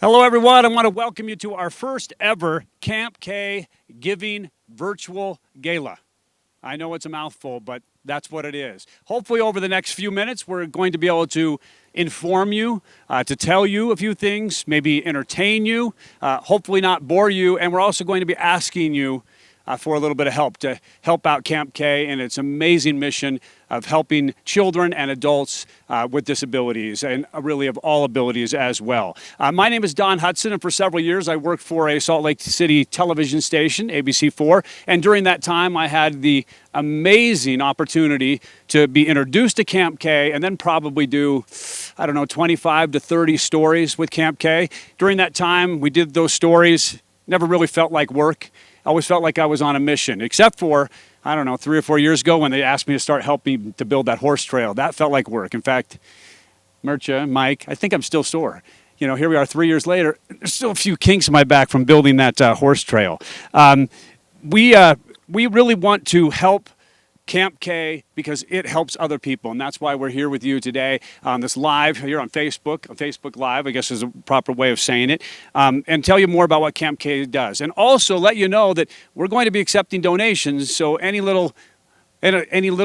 Hello, everyone. I want to welcome you to our first ever Camp K Giving Virtual Gala. I know it's a mouthful, but that's what it is. Hopefully, over the next few minutes, we're going to be able to inform you, to tell you a few things, maybe entertain you, hopefully not bore you, and we're also going to be asking you for a little bit of help to help out Camp K and its amazing mission of helping children and adults with disabilities and really of all abilities as well. My name is Don Hudson, and for several years I worked for a Salt Lake City television station, ABC4, and during that time I had the amazing opportunity to be introduced to Camp K and then probably do, 25 to 30 stories with Camp K. During that time, we did those stories, never really felt like work. I always felt like I was on a mission, except for, 3 or 4 years ago when they asked me to start helping to build that horse trail. That felt like work. In fact, Mircha, Mike, I think I'm still sore. Here we are 3 years later. There's still a few kinks in my back from building that horse trail. We really want to help Camp K because it helps other people, and that's why we're here with you today on this live here on Facebook Live, I guess is a proper way of saying it, and tell you more about what Camp K does. And also let you know that we're going to be accepting donations, so any little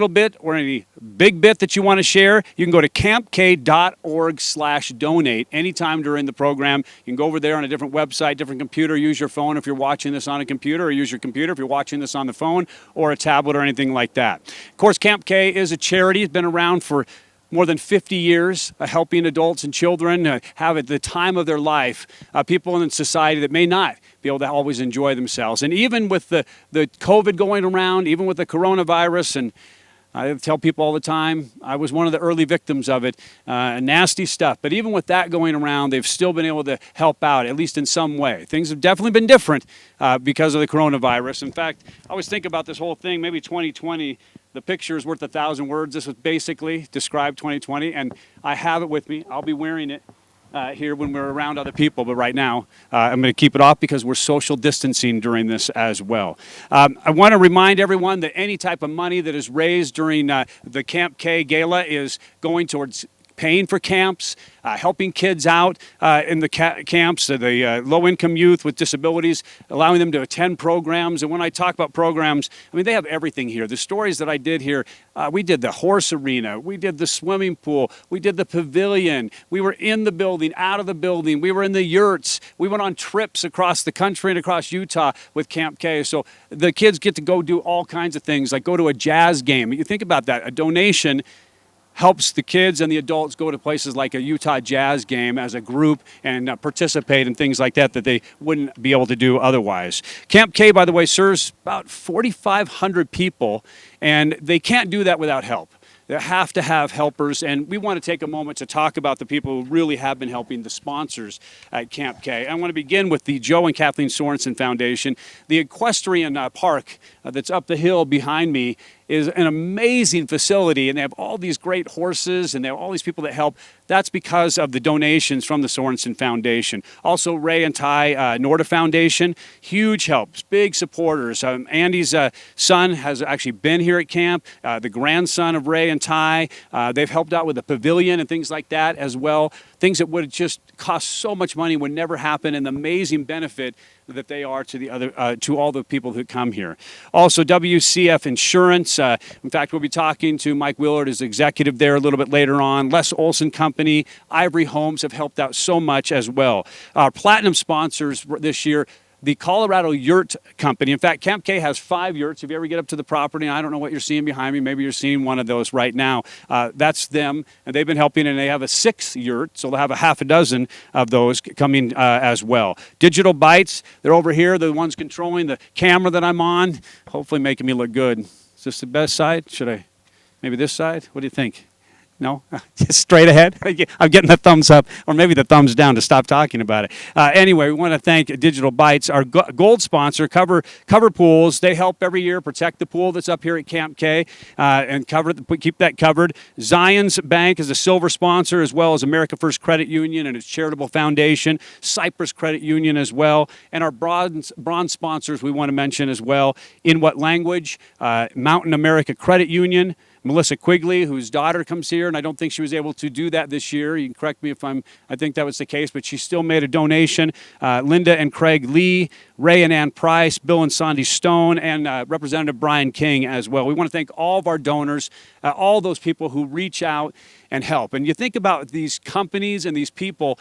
bit or any big bit that you want to share, you can go to campk.org/donate anytime during the program. You can go over there on a different website, different computer, use your phone if you're watching this on a computer, or use your computer if you're watching this on the phone or a tablet or anything like that. Of course, Camp K is a charity. It's been around for more than 50 years, helping adults and children have at the time of their life people in society that may not be able to always enjoy themselves. And even with the COVID going around, even with the coronavirus, and I tell people all the time, I was one of the early victims of it, nasty stuff. But even with that going around, they've still been able to help out, at least in some way. Things have definitely been different because of the coronavirus. In fact, I always think about this whole thing, maybe 2020, the picture is worth 1,000 words. This was basically described 2020, and I have it with me. I'll be wearing it here when we're around other people, but right now I'm going to keep it off because we're social distancing during this as well. I want to remind everyone that any type of money that is raised during the Camp K Gala is going towards paying for camps, helping kids out in the camps, the low-income youth with disabilities, allowing them to attend programs. And when I talk about programs, they have everything here. The stories that I did here, we did the horse arena, we did the swimming pool, we did the pavilion, we were in the building, out of the building, we were in the yurts, we went on trips across the country and across Utah with Camp K. So the kids get to go do all kinds of things, like go to a jazz game. You think about that, a donation helps the kids and the adults go to places like a Utah Jazz game as a group and participate in things like that they wouldn't be able to do otherwise. Camp K, by the way, serves about 4,500 people, and they can't do that without help. They have to have helpers, and we want to take a moment to talk about the people who really have been helping, the sponsors at Camp K. I want to begin with the Joe and Kathleen Sorensen Foundation. The equestrian park that's up the hill behind me is an amazing facility, and they have all these great horses, and they have all these people that help. That's because of the donations from the Sorensen Foundation. Also, Ray and Ty Norda Foundation, huge helps, big supporters. Andy's son has actually been here at camp, the grandson of Ray and Ty. They've helped out with the pavilion and things like that as well. Things that would just cost so much money would never happen, and the amazing benefit that they are to the other to all the people who come here. Also, WCF Insurance. In fact, we'll be talking to Mike Willard, as executive there, a little bit later on. Les Olson Company, Ivory Homes have helped out so much as well. Our platinum sponsors this year, the Colorado Yurt Company. In fact, Camp K has 5 yurts. If you ever get up to the property, and I don't know what you're seeing behind me, maybe you're seeing one of those right now. That's them, and they've been helping, and they have a 6th yurt, so they'll have a half a dozen of those coming as well. Digital Bites, they're over here. They're the ones controlling the camera that I'm on, hopefully making me look good. Is this the best side? Should I, maybe this side? What do you think? No? Just straight ahead? I'm getting the thumbs up, or maybe the thumbs down to stop talking about it. Anyway, we want to thank Digital Bites, our gold sponsor, Cover Pools. They help every year protect the pool that's up here at Camp K and keep that covered. Zions Bank is a silver sponsor, as well as America First Credit Union and its charitable foundation, Cypress Credit Union as well, and our bronze sponsors we want to mention as well. In what language? Mountain America Credit Union, Melissa Quigley, whose daughter comes here, and I don't think she was able to do that this year. You can correct me if I think that was the case, but she still made a donation. Linda and Craig Lee, Ray and Ann Price, Bill and Sandy Stone, and Representative Brian King as well. We want to thank all of our donors, all those people who reach out and help. And you think about these companies and these people,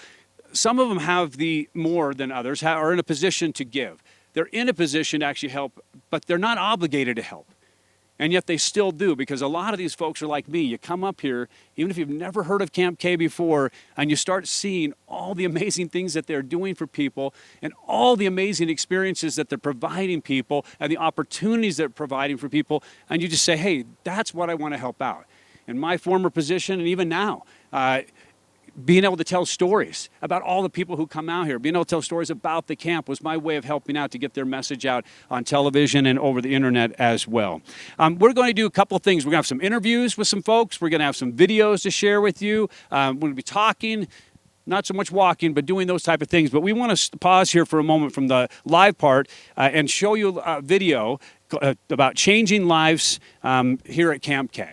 some of them have the more than others, are in a position to give. They're in a position to actually help, but they're not obligated to help. And yet they still do, because a lot of these folks are like me. You come up here, even if you've never heard of Camp K before, and you start seeing all the amazing things that they're doing for people and all the amazing experiences that they're providing people and the opportunities they're providing for people, and you just say, hey, that's what I want to help out. In my former position, and even now, being able to tell stories about all the people who come out here, being able to tell stories about the camp was my way of helping out to get their message out on television and over the internet as well. We're going to do a couple of things. We're going to have some interviews with some folks. We're going to have some videos to share with you. We're going to be talking, not so much walking, but doing those type of things. But we want to pause here for a moment from the live part and show you a video about changing lives here at Camp K.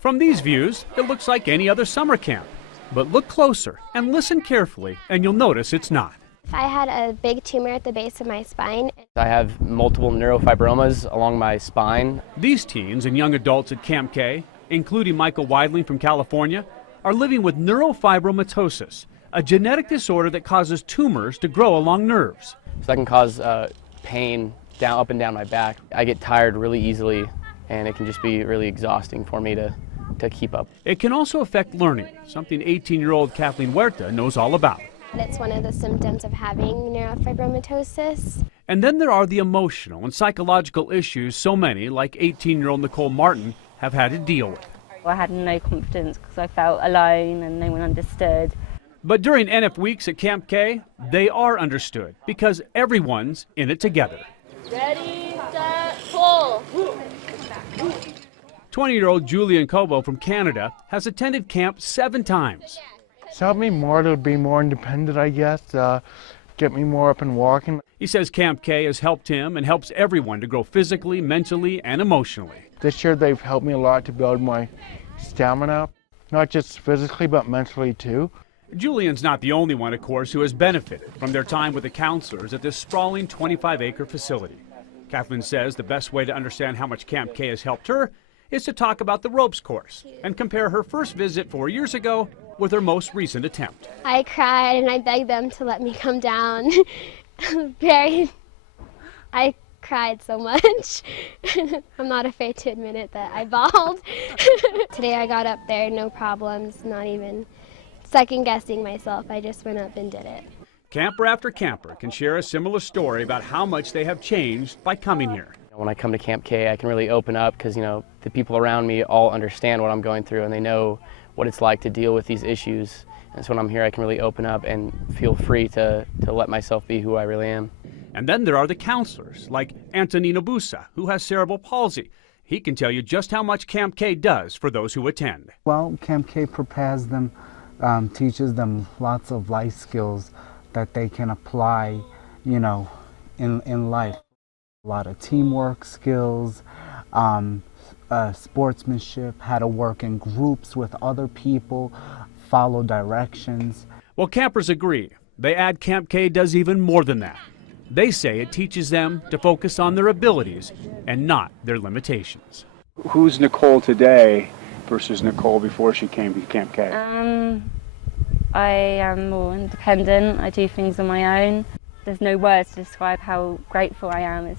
From these views, it looks like any other summer camp. But look closer and listen carefully, and you'll notice it's not. I had a big tumor at the base of my spine. I have multiple neurofibromas along my spine. These teens and young adults at Camp K, including Michael Weidling from California, are living with neurofibromatosis, a genetic disorder that causes tumors to grow along nerves. So that can cause pain up and down my back. I get tired really easily, and it can just be really exhausting for me to keep up. It can also affect learning, something 18-year-old Kathleen Huerta knows all about. It's one of the symptoms of having neurofibromatosis. And then there are the emotional and psychological issues so many, like 18-year-old Nicole Martin, have had to deal with. I had no confidence because I felt alone and no one understood. But during NF weeks at Camp K, they are understood because everyone's in it together. Ready, set, pull. 20-year-old Julian Cobo from Canada has attended camp 7 times. It's helped me more to be more independent, I guess, get me more up and walking. He says Camp K has helped him and helps everyone to grow physically, mentally, and emotionally. This year they've helped me a lot to build my stamina, not just physically but mentally too. Julian's not the only one, of course, who has benefited from their time with the counselors at this sprawling 25-acre facility. Kathleen says the best way to understand how much Camp K has helped her is to talk about the ropes course and compare her first visit 4 years ago with her most recent attempt. I cried and I begged them to let me come down. I cried so much. I'm not afraid to admit it that I bawled. Today I got up there, no problems, not even second guessing myself. I just went up and did it. Camper after camper can share a similar story about how much they have changed by coming here. When I come to Camp K, I can really open up because, the people around me all understand what I'm going through and they know what it's like to deal with these issues. And so when I'm here, I can really open up and feel free to let myself be who I really am. And then there are the counselors, like Antonino Busa, who has cerebral palsy. He can tell you just how much Camp K does for those who attend. Well, Camp K prepares them, teaches them lots of life skills that they can apply, in life. A lot of teamwork skills, sportsmanship, how to work in groups with other people, follow directions. Well, campers agree. They add Camp K does even more than that. They say it teaches them to focus on their abilities and not their limitations. Who's Nicole today versus Nicole before she came to Camp K? I am more independent. I do things on my own. There's no words to describe how grateful I am.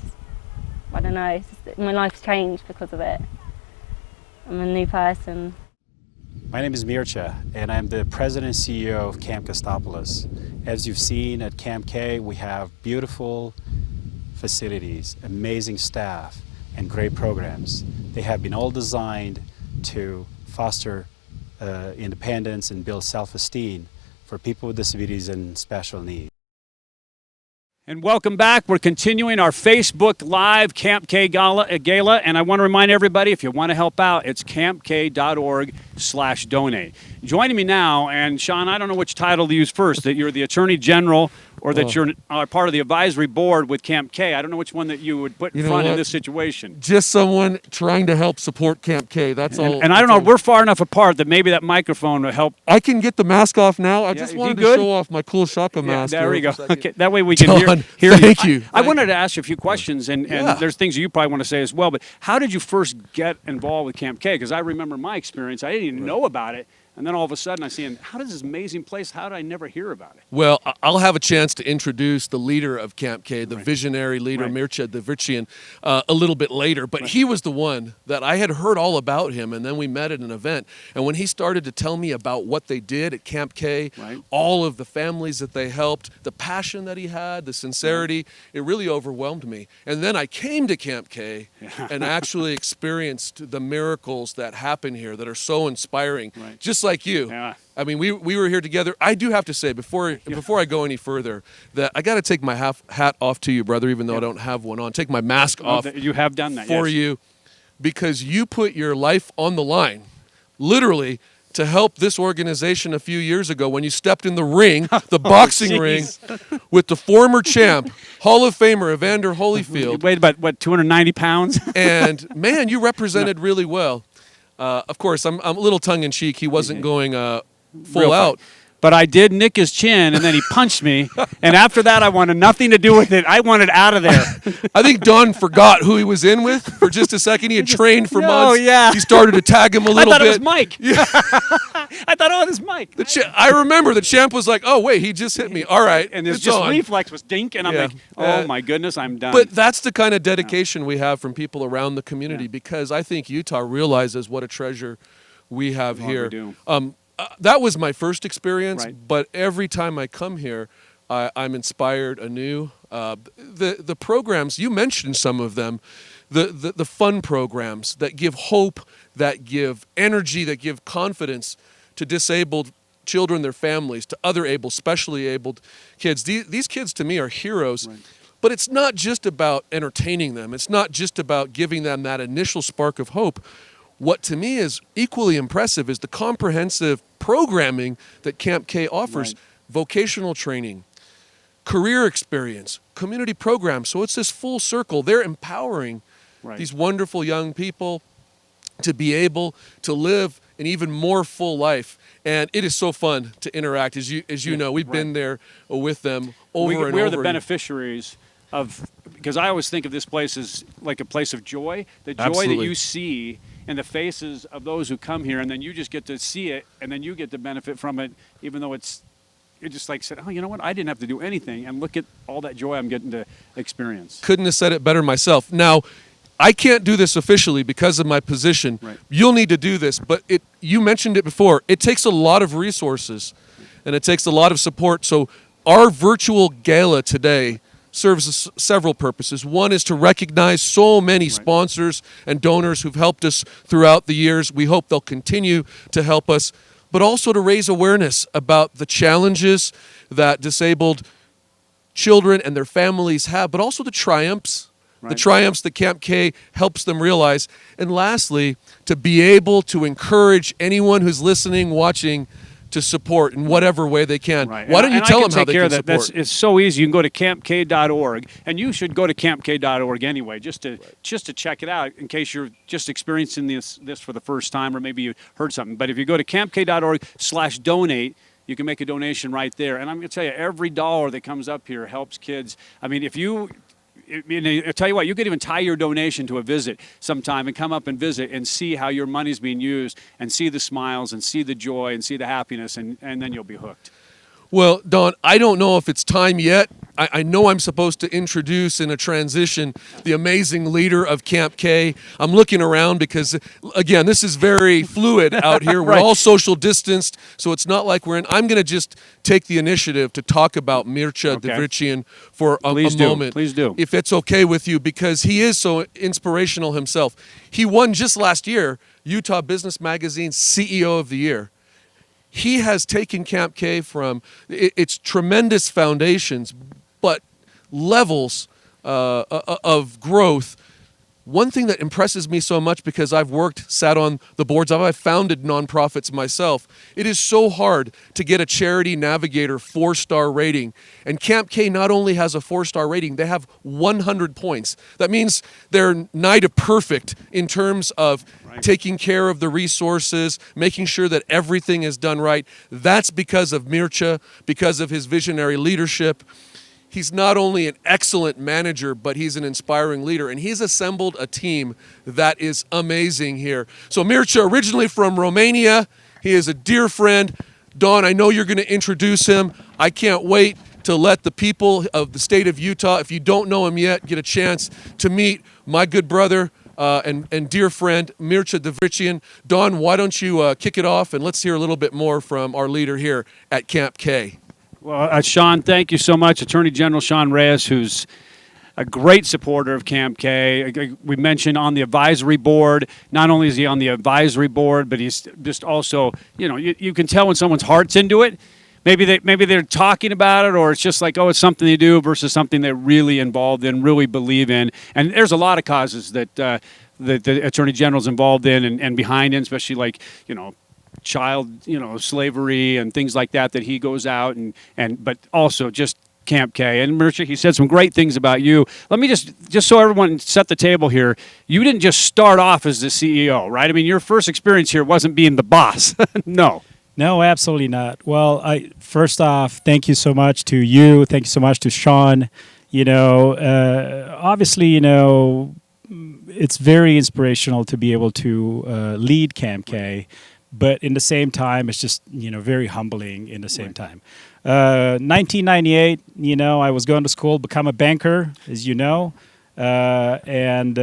I don't know, my life's changed because of it. I'm a new person. My name is Mircea, and I'm the president and CEO of Camp Costopolis. As you've seen at Camp K, we have beautiful facilities, amazing staff, and great programs. They have been all designed to foster independence and build self-esteem for people with disabilities and special needs. And welcome back. We're continuing our Facebook Live Camp K Gala, and I want to remind everybody, if you want to help out, it's campk.org/donate. Joining me now, and Sean, I don't know which title to use first, that you're the Attorney General or that you're part of the advisory board with Camp K. I don't know which one that you would put in You know front in what? this situation. Just someone trying to help support Camp K. That's all. And I don't know, we're far enough apart that maybe that microphone will help. I can get the mask off now. I just you wanted to good? show off my cool shaka mask. There we here go. for a second. Okay, that way we can John, hear you. thank you. I wanted to ask you a few questions, and there's things that you probably want to say as well, but how did you first get involved with Camp K? Because I remember my experience. I didn't even know about it. And then all of a sudden I see, how does this amazing place, how did I never hear about it? Well, I'll have a chance to introduce the leader of Camp K, the visionary leader, Mircea Devrichian, a little bit later. But he was the one that I had heard all about him, and then we met at an event. And when he started to tell me about what they did at Camp K, all of the families that they helped, the passion that he had, the sincerity, it really overwhelmed me. And then I came to Camp K and actually experienced the miracles that happen here that are so inspiring. Just like you. Yeah. I mean, we were here together. I do have to say, before I go any further, that I got to take my hat off to you, brother, even though I don't have one on. Take my mask off. You have done that, for you, because you put your life on the line, literally, to help this organization a few years ago when you stepped in the ring, the boxing ring, with the former champ, Hall of Famer Evander Holyfield. You weighed about, what, 290 pounds? And, man, you represented really well. Of course, I'm a little tongue-in-cheek. He wasn't going full out. But I did nick his chin, and then he punched me. And after that, I wanted nothing to do with it. I wanted out of there. I think Don forgot who he was in with for just a second. He had trained for months. He started to tag him a little bit. I thought it was Mike. I thought, oh, this is Mike. I remember the champ was like, oh, wait, he just hit me. All right. And his reflex was dink, and I'm like, oh, my goodness, I'm done. But that's the kind of dedication we have from people around the community, because I think Utah realizes what a treasure we have here. We do. That was my first experience, but every time I come here, I'm inspired anew. The programs, you mentioned some of them, the fun programs that give hope, that give energy, that give confidence to disabled children, their families, to other specially abled kids. These kids to me are heroes. But it's not just about entertaining them. It's not just about giving them that initial spark of hope. What to me is equally impressive is the comprehensive programming that Camp K offers. Vocational training, career experience, community programs. So it's this full circle. They're empowering these wonderful young people to be able to live an even more full life. And it is so fun to interact. As you know, we've been there with them over and over. We're the beneficiaries of, because I always think of this place as like a place of joy. The joy that you see in the faces of those who come here, and then you just get to see it, and then you get to benefit from it, even though you're just like said, oh, you know what? I didn't have to do anything, and look at all that joy I'm getting to experience. Couldn't have said it better myself. Now, I can't do this officially because of my position. You'll need to do this, but you mentioned it before. It takes a lot of resources, and it takes a lot of support. So our virtual gala today serves several purposes. One is to recognize so many sponsors and donors who've helped us throughout the years. We hope they'll continue to help us, but also to raise awareness about the challenges that disabled children and their families have, but also the triumphs. The triumphs that Camp K helps them realize. And lastly, to be able to encourage anyone who's listening, watching, to support in whatever way they can. Why don't you tell them how they can support? It's so easy. You can go to campk.org, and you should go to campk.org anyway, just to check it out in case you're just experiencing this for the first time, or maybe you heard something. But if you go to campk.org/donate, you can make a donation right there. And I'm going to tell you, every dollar that comes up here helps kids. I mean, I'll tell you what, you could even tie your donation to a visit sometime and come up and visit and see how your money's being used, and see the smiles and see the joy and see the happiness, and then you'll be hooked. Well, Don, I don't know if it's time yet. I know I'm supposed to introduce in a transition the amazing leader of Camp K. I'm looking around because, again, this is very fluid out here. We're all social distanced, so it's not like we're in. I'm going to just take the initiative to talk about Mircea Devrichian for a moment. Please do. If it's okay with you, because he is so inspirational himself. He won just last year Utah Business Magazine's CEO of the Year. He has taken Camp K from its tremendous foundations, but levels of growth one thing that impresses me so much, because I've sat on the boards of, I've founded nonprofits myself. It is so hard to get a Charity Navigator 4-star rating. And Camp K not only has a 4-star rating, they have 100 points. That means they're nigh to perfect in terms of taking care of the resources, making sure that everything is done right. That's because of Mircea, because of his visionary leadership. He's not only an excellent manager, but he's an inspiring leader. And he's assembled a team that is amazing here. So Mircea, originally from Romania, he is a dear friend. Dawn, I know you're going to introduce him. I can't wait to let the people of the state of Utah, if you don't know him yet, get a chance to meet my good brother and dear friend, Mircea Davrician. Dawn, why don't you kick it off, and let's hear a little bit more from our leader here at Camp K. Well, Sean, thank you so much. Attorney General Sean Reyes, who's a great supporter of Camp K. We mentioned on the advisory board. Not only is he on the advisory board, but he's just also, you can tell when someone's heart's into it. Maybe they're talking about it, or it's just like, oh, it's something they do versus something they're really involved in, really believe in. And there's a lot of causes that the Attorney General's involved in and behind in, especially like, child, slavery and things like that he goes out but also just Camp K. And Mircea, he said some great things about you. Let me just so everyone set the table here. You didn't just start off as the CEO, right? I mean, your first experience here wasn't being the boss. No, absolutely not. Well, first off, thank you so much to you. Thank you so much to Sean. Obviously, it's very inspirational to be able to lead Camp K. But in the same time, it's just, very humbling in the same time. 1998, I was going to school, become a banker, as you know. And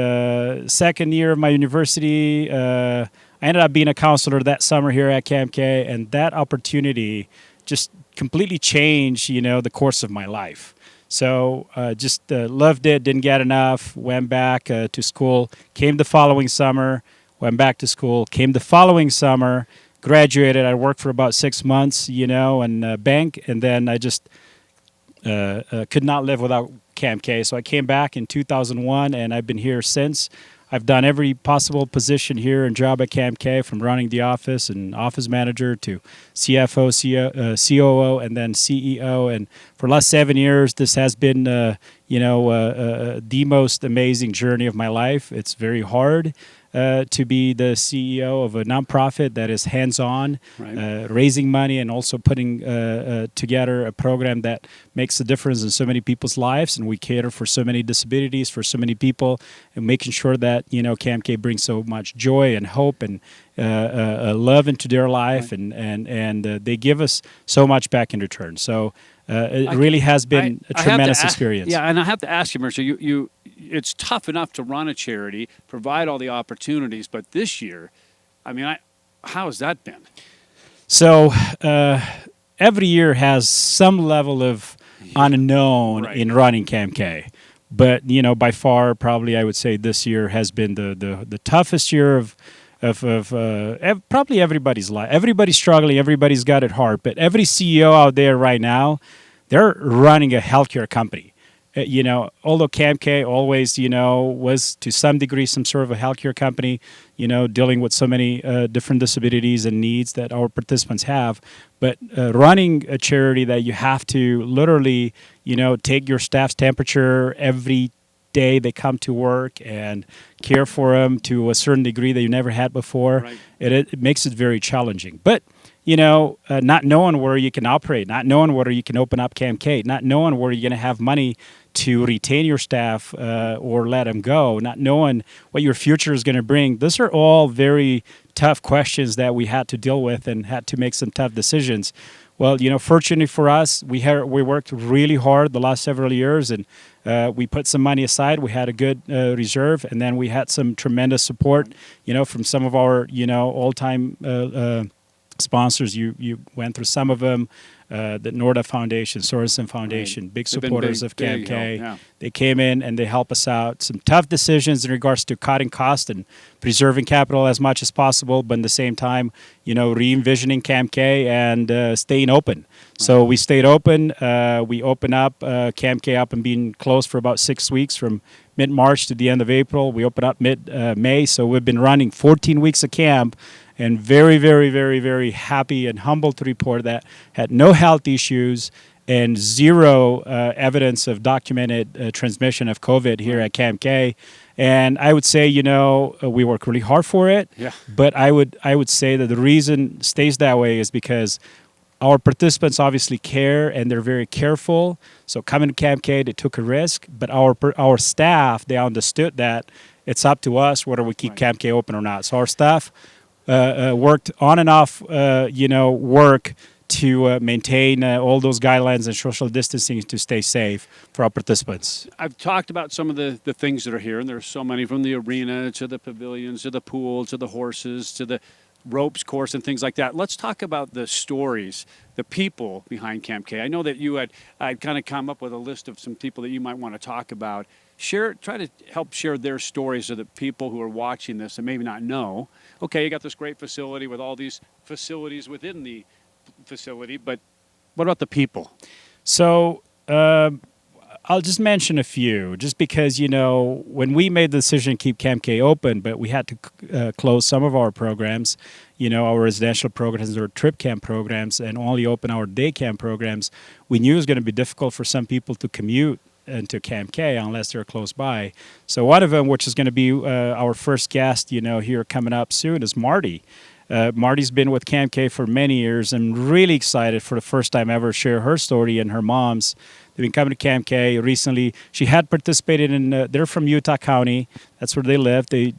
second year of my university, I ended up being a counselor that summer here at Camp K. And that opportunity just completely changed, the course of my life. So just loved it, didn't get enough, went back to school, came the following summer. Went back to school, came the following summer, graduated. I worked for about 6 months, in a bank, and then I just could not live without Camp K. So I came back in 2001, and I've been here since. I've done every possible position here and job at Camp K, from running the office and office manager to CFO, COO, and then CEO. And for the last 7 years, this has been, the most amazing journey of my life. It's very hard to be the CEO of a nonprofit that is hands-on, raising money and also putting together a program that makes a difference in so many people's lives. And we cater for so many disabilities, for so many people, and making sure that, Camp K brings so much joy and hope and love into their life, and they give us so much back in return. So it really has been a tremendous experience. Yeah, and I have to ask you, Mircea, it's tough enough to run a charity, provide all the opportunities, but this year, how has that been? So every year has some level of unknown in running Camp K. But, by far, probably I would say this year has been the toughest year of probably everybody's life. Everybody's struggling. Everybody's got it hard. But every CEO out there right now, they're running a healthcare company. Although Camp K always, was to some degree some sort of a healthcare company, dealing with so many different disabilities and needs that our participants have. But running a charity that you have to literally, take your staff's temperature every day they come to work and care for them to a certain degree that you never had before, it makes it very challenging. But not knowing where you can operate, not knowing whether you can open up Camp K, not knowing where you're going to have money to retain your staff or let them go, not knowing what your future is going to bring. Those are all very tough questions that we had to deal with and had to make some tough decisions. Well, fortunately for us, we worked really hard the last several years, and we put some money aside. We had a good reserve, and then we had some tremendous support, from some of our, all-time sponsors. You went through some of them. The Norda Foundation, Sorensen Foundation, big They've been supporters big- of Camp big K. help, yeah. They came in and they help us out. Some tough decisions in regards to cutting costs and preserving capital as much as possible, but at the same time, re-envisioning Camp K and staying open. So we stayed open. We opened up Camp K up and being closed for about 6 weeks from mid-March to the end of April. We opened up mid-May. So we've been running 14 weeks of camp and very, very, very, very happy and humbled to report that had no health issues and zero evidence of documented transmission of COVID here at Camp K. And I would say, we work really hard for it. Yeah. But I would say that the reason stays that way is because our participants obviously care and they're very careful. So coming to Camp K, they took a risk. But our staff, they understood that it's up to us whether we keep Camp K open or not. So our staff worked on and off, work to maintain all those guidelines and social distancing to stay safe for our participants. I've talked about some of the things that are here, and there's so many, from the arena to the pavilions to the pool to the horses to the ropes course and things like that. Let's talk about the stories, the people behind Camp K. I know that I'd kind of come up with a list of some people that you might want to talk about. Try to help share their stories so that people who are watching this and maybe not know, okay, you got this great facility with all these facilities within the facility, but what about the people? So I'll just mention a few, just because, when we made the decision to keep Camp K open, but we had to close some of our programs, our residential programs or trip camp programs, and only open our day camp programs, we knew it was going to be difficult for some people to commute into Camp K unless they're close by. So one of them, which is going to be our first guest, here coming up soon, is Marty. Marty's been with Camp K for many years. I'm really excited for the first time ever to share her story and her mom's. They've been coming to Camp K recently. She had participated in, they're from Utah County. That's where they live. They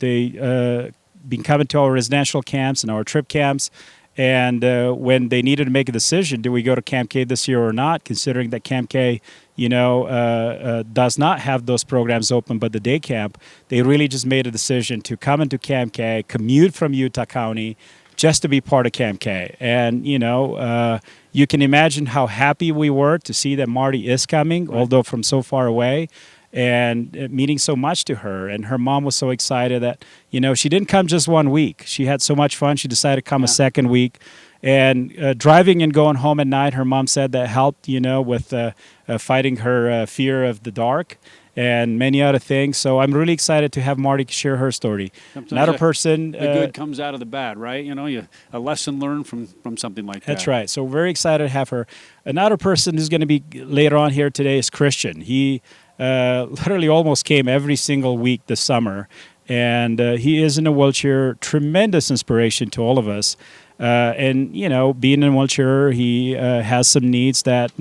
been coming to our residential camps and our trip camps. And when they needed to make a decision, do we go to Camp K this year or not, considering that Camp K, does not have those programs open, but the day camp, they really just made a decision to come into Camp K, commute from Utah County, just to be part of Camp K. And, you can imagine how happy we were to see that Marty is coming, although from so far away, and meaning so much to her. And her mom was so excited that, she didn't come just 1 week. She had so much fun. She decided to come a second week. And driving and going home at night, her mom said that helped, with fighting her fear of the dark and many other things. So I'm really excited to have Marty share her story. Sometimes Another person. The good comes out of the bad, right? A lesson learned from something like that. That's right. So very excited to have her. Another person who's going to be later on here today is Christian. He literally almost came every single week this summer. And he is in a wheelchair, tremendous inspiration to all of us. And, being in a wheelchair, he has some needs that,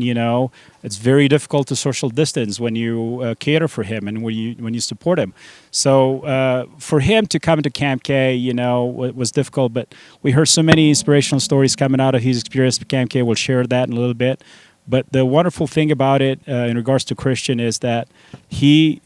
it's very difficult to social distance when you cater for him and when you support him. So for him to come to Camp K, was difficult. But we heard so many inspirational stories coming out of his experience at Camp K. We'll share that in a little bit. But the wonderful thing about it in regards to Christian is that he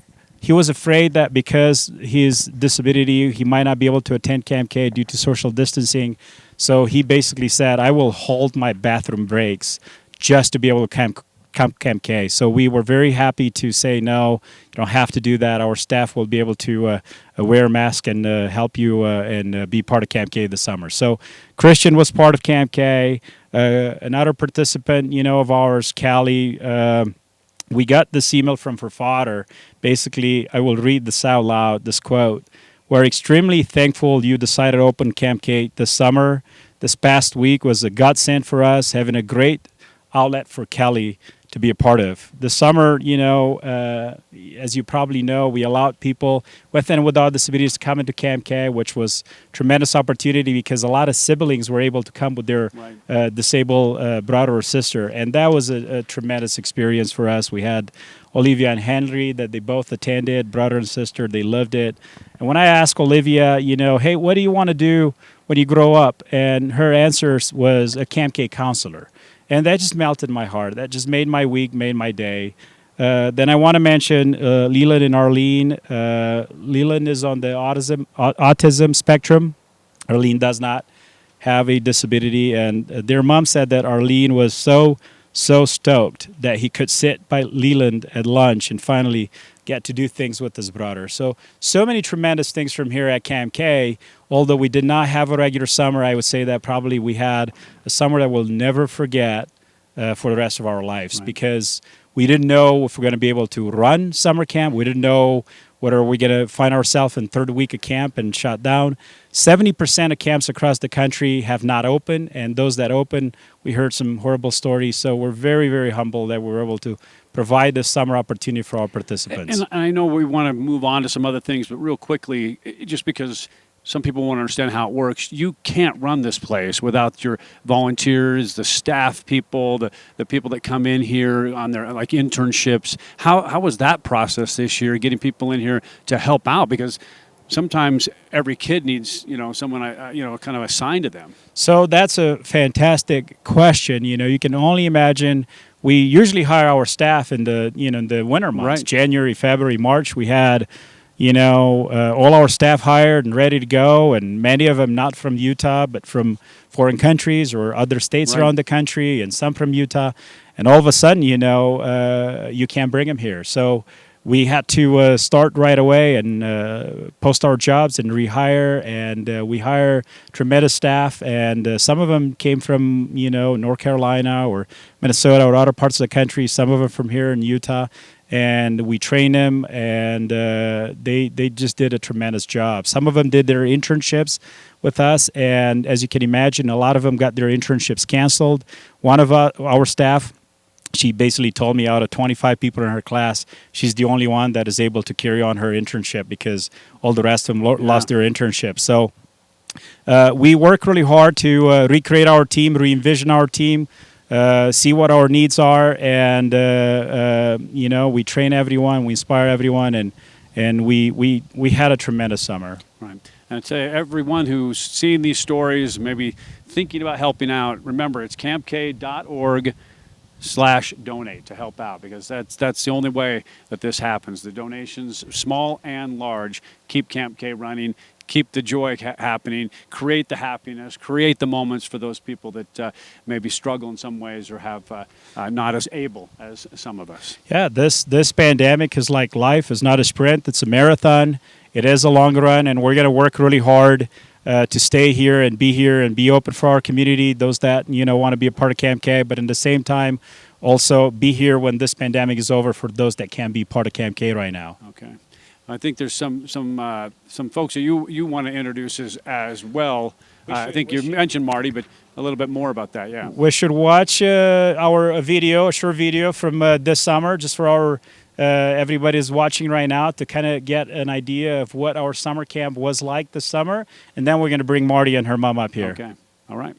was afraid that because his disability, he might not be able to attend Camp K due to social distancing. So he basically said, I will hold my bathroom breaks just to be able to come Camp K. So we were very happy to say, no, you don't have to do that. Our staff will be able to wear a mask and help you and be part of Camp K this summer. So Christian was part of Camp K. Another participant, of ours, Callie, we got this email from her father. Basically, I will read this out loud, this quote. We're extremely thankful you decided to open Camp K this summer. This past week was a godsend for us, having a great outlet for Kelly to be a part of. This summer, as you probably know, we allowed people with and without disabilities to come into Camp K, which was a tremendous opportunity because a lot of siblings were able to come with their disabled brother or sister. And that was a tremendous experience for us. We had Olivia and Henry that they both attended, brother and sister. They loved it. And when I asked Olivia, hey, what do you want to do when you grow up? And her answer was a Camp K counselor. And that just melted my heart. That just made my week, made my day. Then I want to mention Leland and Arlene. Leland is on the autism spectrum. Arlene does not have a disability, and their mom said that Arlene was so stoked that he could sit by Leland at lunch and finally get to do things with his brother. So many tremendous things from here at Camp K. Although we did not have a regular summer, I would say that probably we had a summer that we'll never forget for the rest of our lives, because we didn't know if we're going to be able to run summer camp. We didn't know whether we're going to find ourselves in third week of camp and shut down. 70% of camps across the country have not opened, and those that open, we heard some horrible stories. So we're very, very humble that we were able to provide this summer opportunity for our participants. And I know we want to move on to some other things, but real quickly, just because some people want to understand how it works, you can't run this place without your volunteers, the staff people, the people that come in here on their like internships. How was that process this year, getting people in here to help out? Because sometimes every kid needs, someone, kind of assigned to them. So that's a fantastic question. You can only imagine. We usually hire our staff in the winter months, Right. January, February, March. We had all our staff hired and ready to go, and many of them not from Utah, but from foreign countries or other states Right. around the country, and some from Utah. And all of a sudden, you can't bring them here. So we had to start right away and post our jobs and rehire, and we hire tremendous staff. And some of them came from, North Carolina or Minnesota or other parts of the country, some of them from here in Utah. And we trained them, and they just did a tremendous job. Some of them did their internships with us, and as you can imagine, a lot of them got their internships canceled. One of our staff, she basically told me out of 25 people in her class, she's the only one that is able to carry on her internship because all the rest of them lost their internship. So we work really hard to recreate our team, re-envision our team, see what our needs are, and we train everyone, we inspire everyone, and we had a tremendous summer. Right. And I'd say everyone who's seen these stories, maybe thinking about helping out, remember it's campk.org/donate to help out, because that's the only way that this happens. The donations, small and large, keep Camp K running, keep the joy happening, create the happiness, create the moments for those people that maybe struggle in some ways or have not as able as some of us. Yeah, this pandemic is like life. It's not a sprint, it's a marathon. It is a long run, and we're going to work really hard to stay here and be open for our community, those that want to be a part of Camp K, but in the same time also be here when this pandemic is over for those that can't be part of Camp K right now. Okay. I think there's some folks that you want to introduce as well. I think you mentioned Marty, but a little bit more about that, yeah. We should watch a short video from this summer, just for our everybody's watching right now, to kind of get an idea of what our summer camp was like this summer, and then we're going to bring Marty and her mom up here. Okay, all right.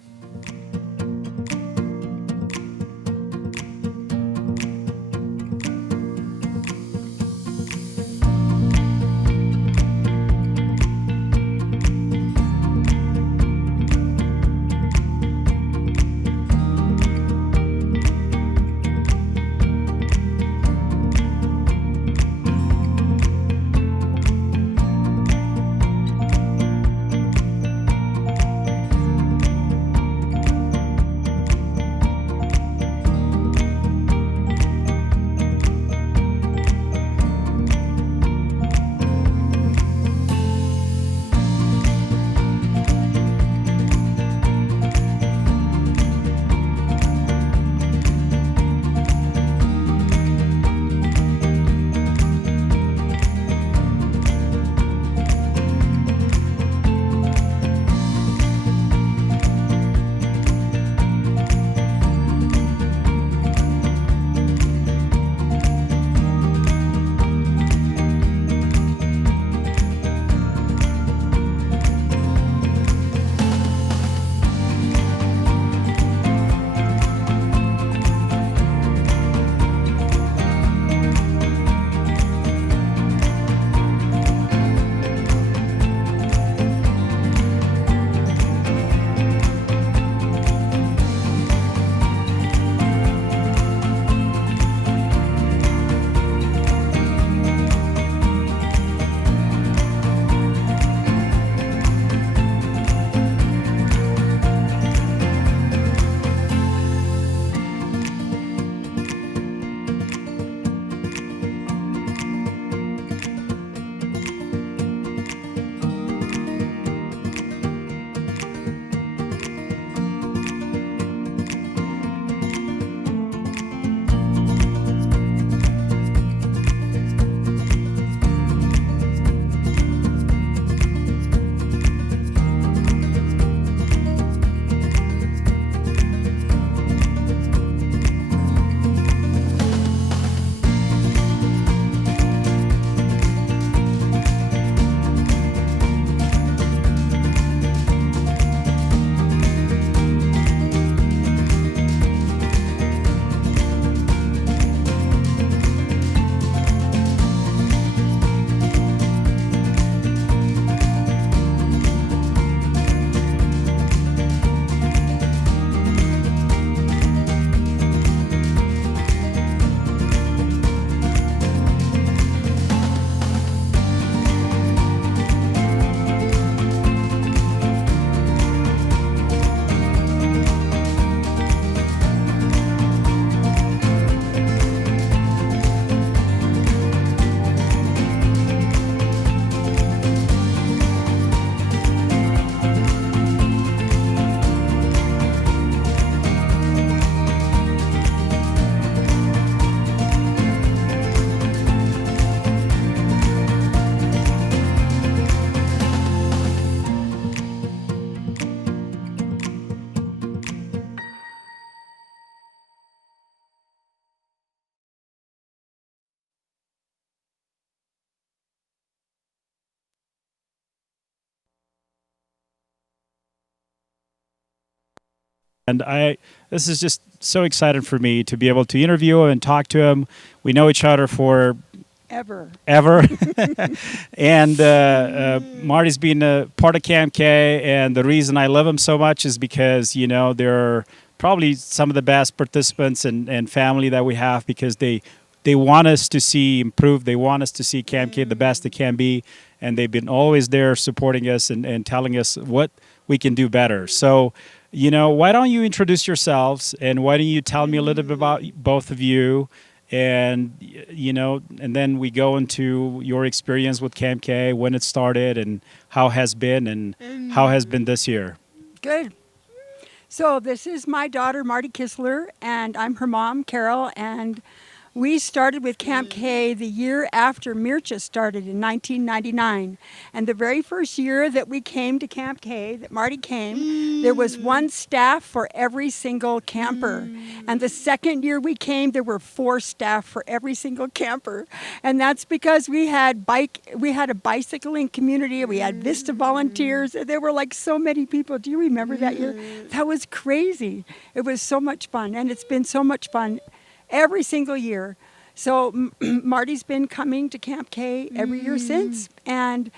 And this is just so exciting for me to be able to interview him and talk to him. We know each other for Ever. And Marty's been a part of Camp K, and the reason I love him so much is because, you know, they're probably some of the best participants and family that we have, because they want us to see improve. They want us to see Camp K the best it can be, and they've been always there supporting us and telling us what we can do better. So, you know, why don't you introduce yourselves, and why don't you tell me a little bit about both of you, and, you know, and then we go into your experience with Camp K, when it started, and how has been this year. Good. So this is my daughter, Marty Kistler, and I'm her mom, Carol, and we started with Camp K the year after Mircha started in 1999. And the very first year that we came to Camp K, that Marty came, there was one staff for every single camper. And the second year we came, there were 4 staff for every single camper. And that's because we had a bicycling community, we had Vista volunteers. There were like so many people. Do you remember that year? That was crazy. It was so much fun, and it's been so much fun every single year. So Marty's been coming to Camp K every year since. And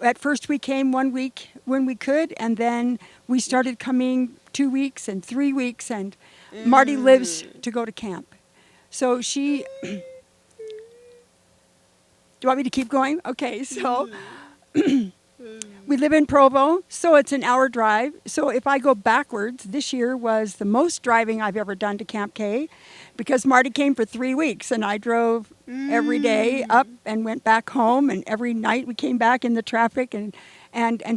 at first we came 1 week when we could, and then we started coming 2 weeks and 3 weeks, and Marty lives to go to camp. So she... Do you want me to keep going? Okay, so... We live in Provo, so it's an hour drive. So if I go backwards, this year was the most driving I've ever done to Camp K, because Marty came for 3 weeks, and I drove every day up and went back home, and every night we came back in the traffic and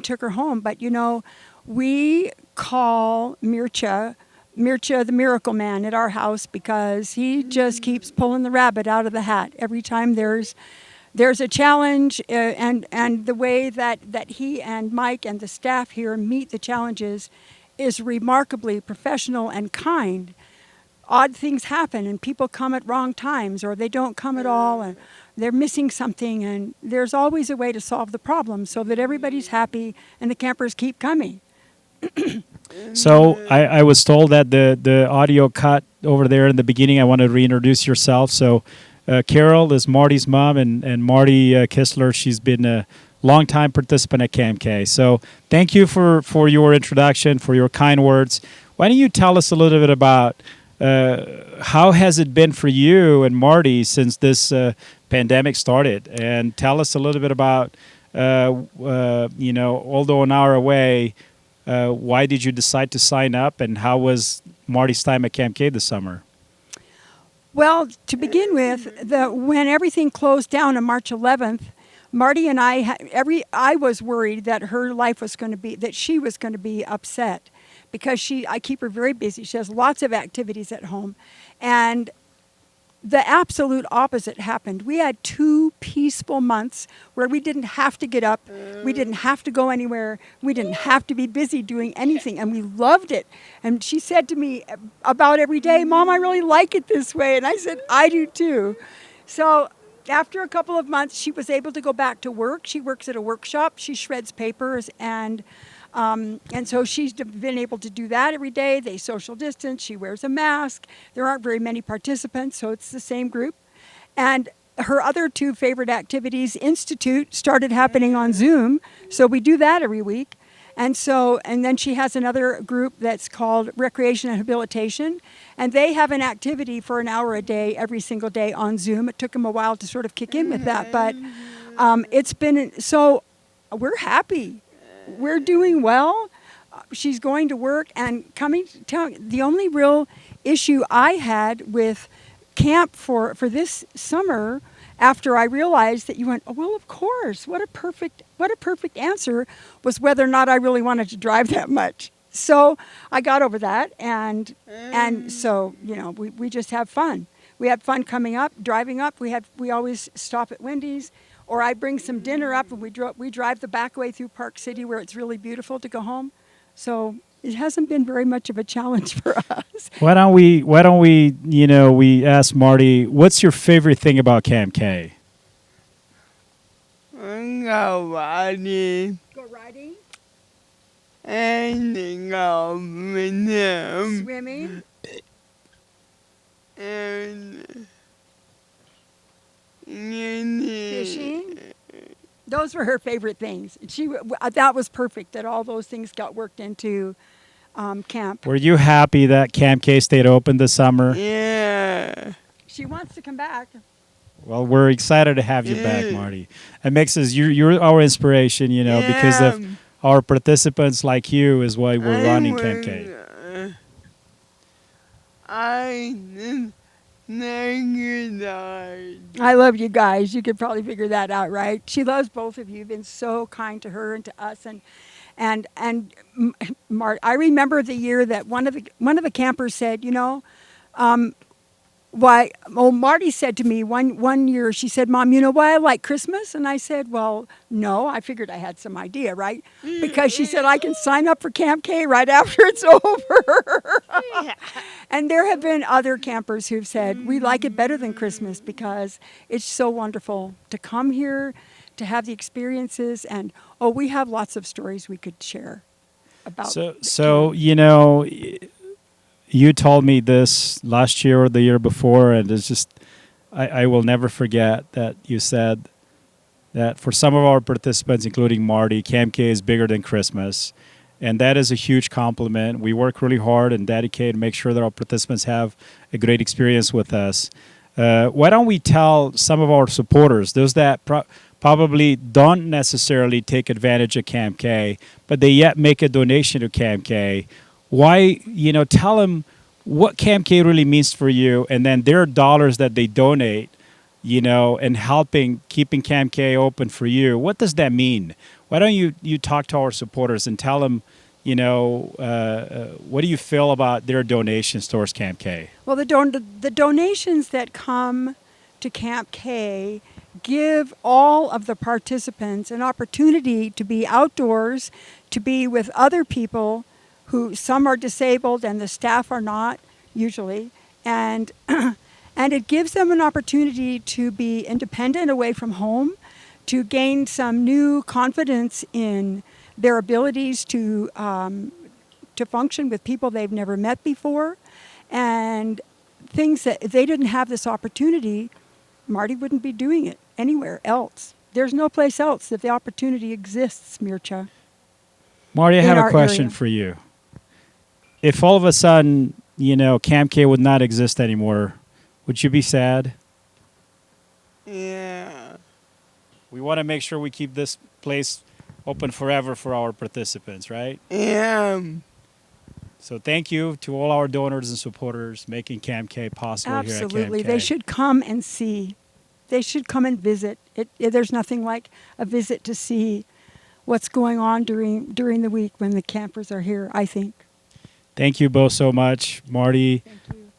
took her home. But, you know, we call Mircha the Miracle Man at our house, because he just keeps pulling the rabbit out of the hat every time there's a challenge, and the way that he and Mike and the staff here meet the challenges is remarkably professional and kind. Odd things happen, and people come at wrong times, or they don't come at all, and they're missing something, and there's always a way to solve the problem so that everybody's happy and the campers keep coming. So I was told that the audio cut over there in the beginning. I want to reintroduce yourself. So Carol is Marty's mom, and Marty Kistler, she's been a longtime participant at Camp K. So thank you for your introduction, for your kind words. Why don't you tell us a little bit about how has it been for you and Marty since this pandemic started? And tell us a little bit about, you know, although an hour away, why did you decide to sign up, and how was Marty's time at Camp K this summer? Well, to begin with, when everything closed down on March 11th, Marty and I was worried that her life was going to be, that she was going to be upset, because I keep her very busy. She has lots of activities at home, and the absolute opposite happened. We had 2 peaceful months where we didn't have to get up, we didn't have to go anywhere, we didn't have to be busy doing anything, and we loved it. And she said to me about every day, "Mom, I really like it this way." And I said, "I do too." So after a couple of months, she was able to go back to work. She works at a workshop. She shreds papers, and so she's been able to do that every day. They social distance. She wears a mask. There aren't very many participants, so it's the same group. And her other 2 favorite activities, Institute, started happening on Zoom, so we do that every week. And then she has another group that's called Recreation and Habilitation, and they have an activity for an hour a day, every single day on Zoom. It took them a while to sort of kick in with that, but it's been, so we're happy. We're doing well. She's going to work and coming. The only real issue I had with camp for this summer, after I realized that you went, "Oh, well, of course, what a perfect answer," was whether or not I really wanted to drive that much. So I got over that, and so, you know, we just have fun. We have fun coming up, driving up. We always stop at Wendy's, or I bring some dinner up, and we drive the back way through Park City, where it's really beautiful, to go home. So it hasn't been very much of a challenge for us. Why don't we, you know, we ask Marty, what's your favorite thing about Camp K? Go riding. and golf with him. Swimming. And Fishing. Those were her favorite things. That was perfect that all those things got worked into camp. Were you happy that Camp K stayed open this summer? Yeah. She wants to come back. Well, we're excited to have you back, Marty. It makes us, you're our inspiration, you know, because of our participants like you is why we're running Camp K. Thank you, guys. I love you guys. You could probably figure that out, right? She loves both of you. You've been so kind to her and to us, and Mart. I remember the year that one of the campers said, you know, why? Oh, Marty said to me one year. She said, "Mom, you know why I like Christmas?" And I said, "Well, no." I figured I had some idea, right? Because she said I can sign up for Camp K right after it's over. And there have been other campers who've said we like it better than Christmas because it's so wonderful to come here, to have the experiences, and we have lots of stories we could share about. So you know. You told me this last year or the year before, and it's just, I will never forget that you said that for some of our participants, including Marty, Camp K is bigger than Christmas. And that is a huge compliment. We work really hard and dedicate to make sure that our participants have a great experience with us. Why don't we tell some of our supporters, those that probably don't necessarily take advantage of Camp K, but they yet make a donation to Camp K, why, you know, tell them what Camp K really means for you, and then their dollars that they donate, you know, and helping keeping Camp K open for you. What does that mean? Why don't you talk to our supporters and tell them, you know, what do you feel about their donations towards Camp K? Well, the donations that come to Camp K give all of the participants an opportunity to be outdoors, to be with other people who some are disabled and the staff are not usually, and and it gives them an opportunity to be independent away from home, to gain some new confidence in their abilities to function with people they've never met before, and things that if they didn't have this opportunity, Marty wouldn't be doing it anywhere else. There's no place else that the opportunity exists, Mircea. Marty, I have a question for you. If all of a sudden, you know, Camp K would not exist anymore, would you be sad? Yeah. We want to make sure we keep this place open forever for our participants, right? Yeah. So thank you to all our donors and supporters making Camp K possible here at Camp K. Absolutely. They should come and see. They should come and visit. There's nothing like a visit to see what's going on during the week when the campers are here, I think. Thank you both so much. Marty,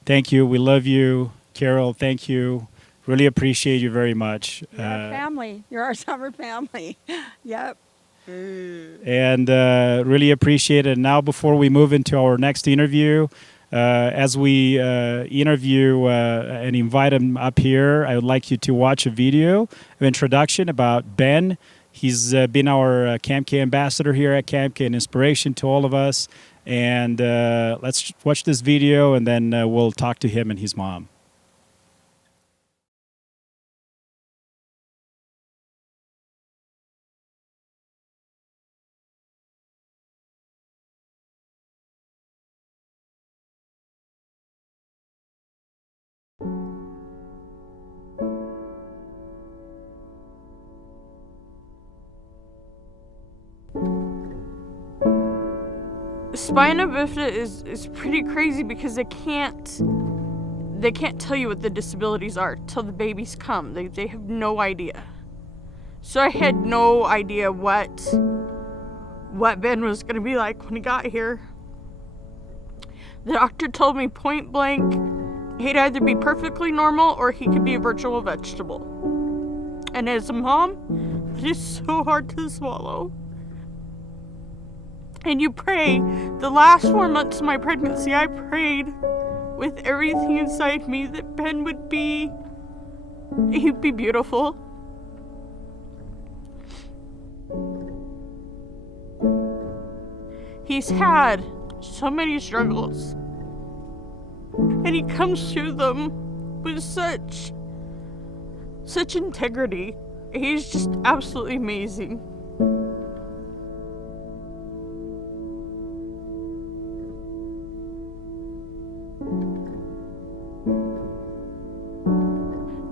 thank you. We love you. Carol, thank you. Really appreciate you very much. You're our family. You're our summer family. Yep. And really appreciate it. Now, before we move into our next interview, as we interview and invite him up here, I would like you to watch a video of introduction about Ben. He's been our Camp K ambassador here at Camp K, an inspiration to all of us. And let's watch this video, and then we'll talk to him and his mom. Spina bifida is pretty crazy because they can't tell you what the disabilities are till the babies come. They have no idea. So I had no idea what Ben was gonna be like when he got here. The doctor told me point blank he'd either be perfectly normal or he could be a virtual vegetable. And as a mom, it is so hard to swallow. And you pray. The last 4 months of my pregnancy, I prayed with everything inside me that Ben would be, he'd be beautiful. He's had so many struggles, and he comes through them with such integrity. He's just absolutely amazing.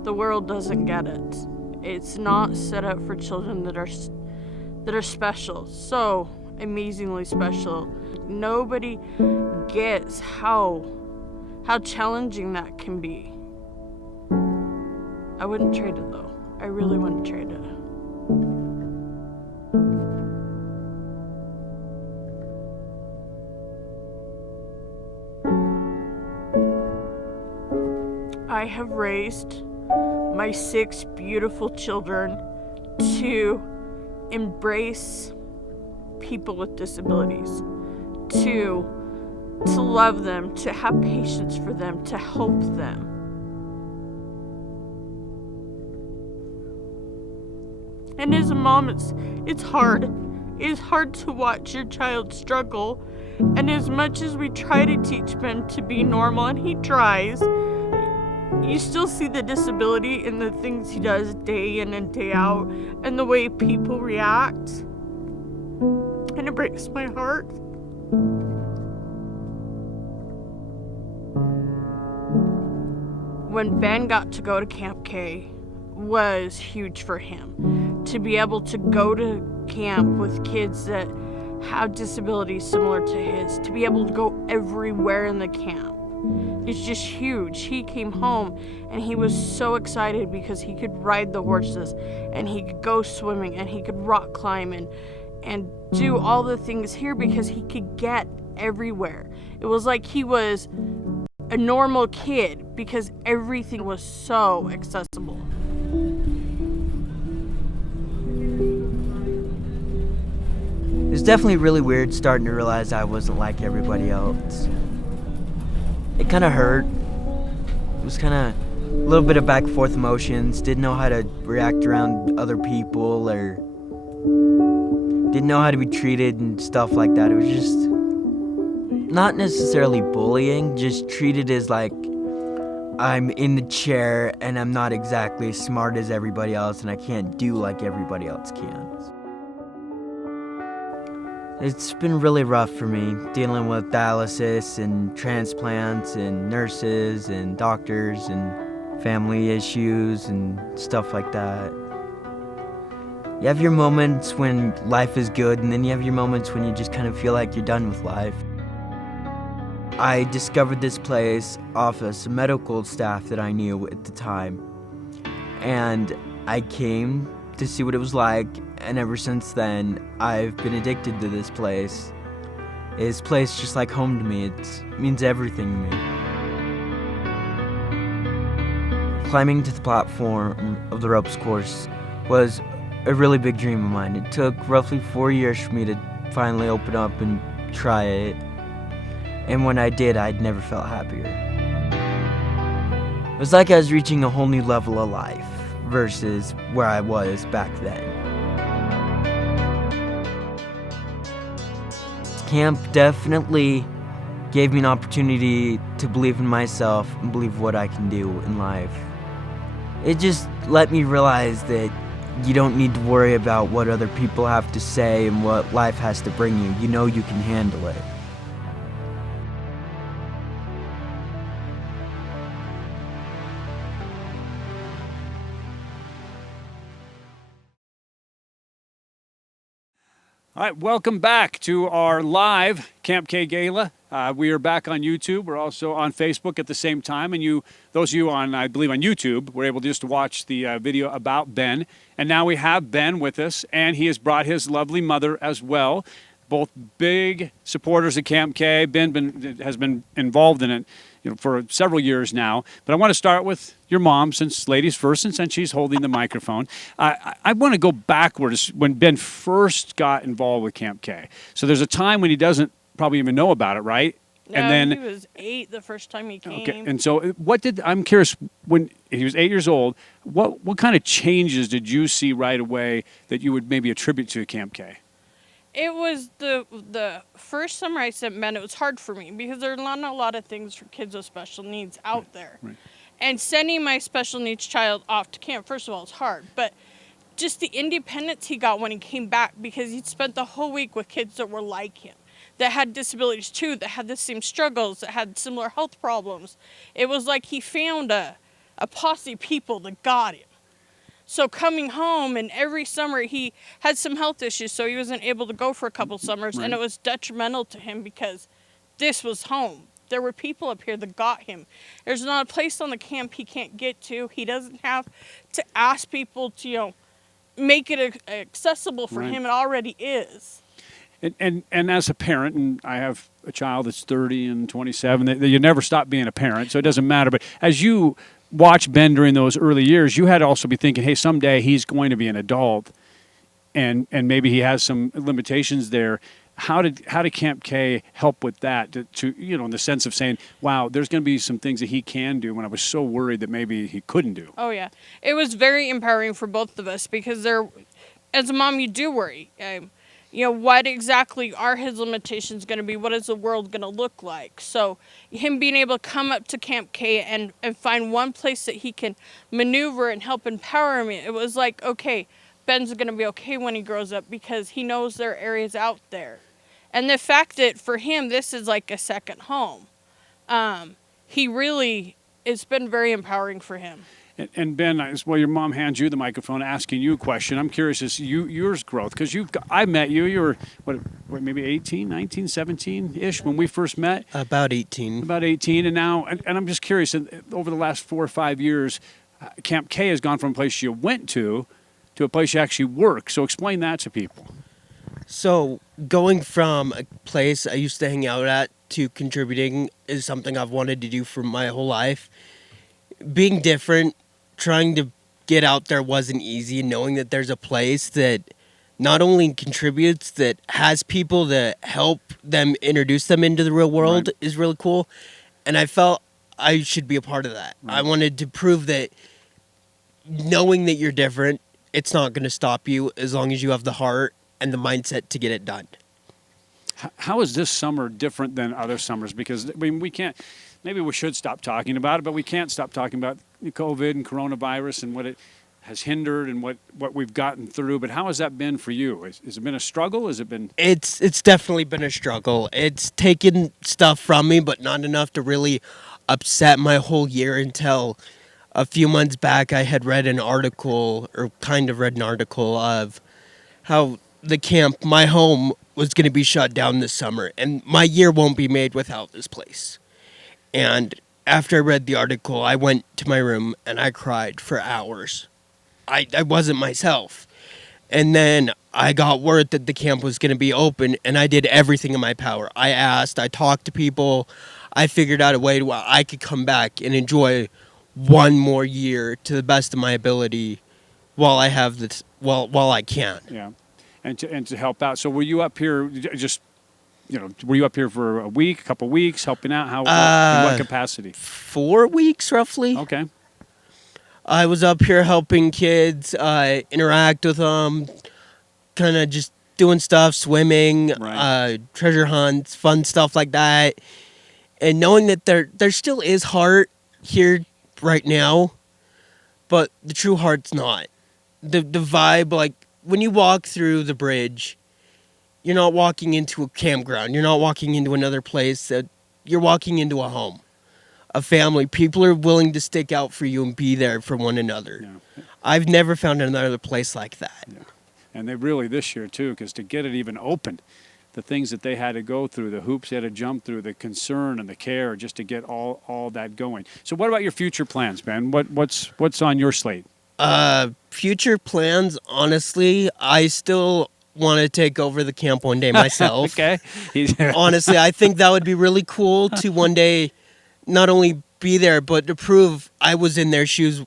The world doesn't get it. It's not set up for children that are special, so amazingly special. Nobody gets how challenging that can be. I wouldn't trade it though. I really wouldn't trade it. I have raised my 6 beautiful children to embrace people with disabilities, to love them, to have patience for them, to help them. And as a mom, it's hard. It's hard to watch your child struggle. And as much as we try to teach Ben to be normal, and he tries, you still see the disability in the things he does day in and day out, and the way people react. And it breaks my heart. When Ben got to go to Camp K was huge for him. To be able to go to camp with kids that have disabilities similar to his, to be able to go everywhere in the camp. It's just huge. He came home and he was so excited because he could ride the horses and he could go swimming and he could rock climb and do all the things here because he could get everywhere. It was like he was a normal kid because everything was so accessible. It was definitely really weird starting to realize I wasn't like everybody else. It kind of hurt. It was kind of a little bit of back and forth emotions. Didn't know how to react around other people or didn't know how to be treated and stuff like that. It was just not necessarily bullying, just treated as like I'm in the chair and I'm not exactly as smart as everybody else and I can't do like everybody else can. It's been really rough for me, dealing with dialysis and transplants and nurses and doctors and family issues and stuff like that. You have your moments when life is good, and then you have your moments when you just kind of feel like you're done with life. I discovered this place off of some medical staff that I knew at the time, and I came to see what it was like, and ever since then, I've been addicted to this place. This place just like home to me. It means everything to me. Climbing to the platform of the ropes course was a really big dream of mine. It took roughly 4 years for me to finally open up and try it. And when I did, I'd never felt happier. It was like I was reaching a whole new level of life versus where I was back then. Camp definitely gave me an opportunity to believe in myself and believe what I can do in life. It just let me realize that you don't need to worry about what other people have to say and what life has to bring you. You know you can handle it. All right, welcome back to our live Camp K Gala. We are back on YouTube. We're also on Facebook at the same time. And those of you on, I believe, on YouTube, were able just to watch the video about Ben. And now we have Ben with us, and he has brought his lovely mother as well. Both big supporters of Camp K. Ben has been involved in it, for several years now. But I want to start with your mom, since ladies first, and since she's holding the microphone. I want to go backwards when Ben first got involved with Camp K. So there's a time when he doesn't probably even know about it, right? No, and then he was 8 the first time he came. Okay, and so I'm curious, when he was 8 years old, what kind of changes did you see right away that you would maybe attribute to Camp K? It was the first summer I sent Ben. It was hard for me because there are not a lot of things for kids with special needs out there. Right. And sending my special needs child off to camp, first of all, is hard. But just the independence he got when he came back, because he'd spent the whole week with kids that were like him, that had disabilities too, that had the same struggles, that had similar health problems. It was like he found a posse of people that got him. So coming home, and every summer he had some health issues, so he wasn't able to go for a couple summers, Right. and it was detrimental to him because this was home. There were people up here that got him. There's not a place on the camp he can't get to. He doesn't have to ask people to, make it accessible for Right. him. It already is. And as a parent, and I have a child that's 30 and 27, that you never stop being a parent, so it doesn't matter. But as you watch Ben during those early years, you had to also be thinking, hey, someday he's going to be an adult, and maybe he has some limitations there. How did Camp K help with that? To in the sense of saying, wow, there's going to be some things that he can do when I was so worried that maybe he couldn't do. Oh, yeah. It was very empowering for both of us because as a mom, you do worry. What exactly are his limitations going to be? What is the world going to look like? So him being able to come up to Camp K and find one place that he can maneuver and help empower me, it was like, okay, Ben's going to be okay when he grows up because he knows there are areas out there. And the fact that for him, this is like a second home. It's been very empowering for him. And Ben, your mom hands you the microphone, asking you a question. I'm curious as yours growth, because I met you. You were maybe 18, 19, 17-ish when we first met. About 18. About 18, and now, and I'm just curious. Over the last 4 or 5 years, Camp K has gone from a place you went to a place you actually work. So explain that to people. So going from a place I used to hang out at to contributing is something I've wanted to do for my whole life. Being different, trying to get out there wasn't easy, knowing that there's a place that not only contributes, that has people that help them introduce them into the real world is really cool. And I felt I should be a part of that. I wanted to prove that knowing that you're different, it's not going to stop you as long as you have the heart and the mindset to get it done. How is this summer different than other summers? Because we can't. Maybe we should stop talking about it, but we can't stop talking about COVID and coronavirus and what it has hindered and what we've gotten through. But how has that been for you? Has it been a struggle? Has it been? It's definitely been a struggle. It's taken stuff from me, but not enough to really upset my whole year until a few months back. I had read an article of how the camp, my home, was going to be shut down this summer, and my year won't be made without this place. And after I read the article, I went to my room and I cried for hours. I wasn't myself. And then I got word that the camp was going to be open, and I did everything in my power. I asked, I talked to people, I figured out a way to where I could come back and enjoy one more year to the best of my ability while I have this, while I can. Yeah, and to help out. So were you up here were you up here for a week, a couple weeks, helping out? How in what capacity? 4 weeks, roughly. Okay. I was up here helping kids, interact with them, kind of just doing stuff, swimming, treasure hunts, fun stuff like that. And knowing that there still is heart here right now, but the true heart's not. The vibe, like when you walk through the bridge, you're not walking into a campground. You're not walking into another place. You're walking into a home, a family. People are willing to stick out for you and be there for one another. Yeah. I've never found another place like that. Yeah. And they really this year too, because to get it even open, the things that they had to go through, the hoops they had to jump through, the concern and the care just to get all that going. So what about your future plans, Ben? What's on your slate? Future plans, honestly, I still want to take over the camp one day myself. Okay. Honestly, I think that would be really cool to one day not only be there, but to prove I was in their shoes,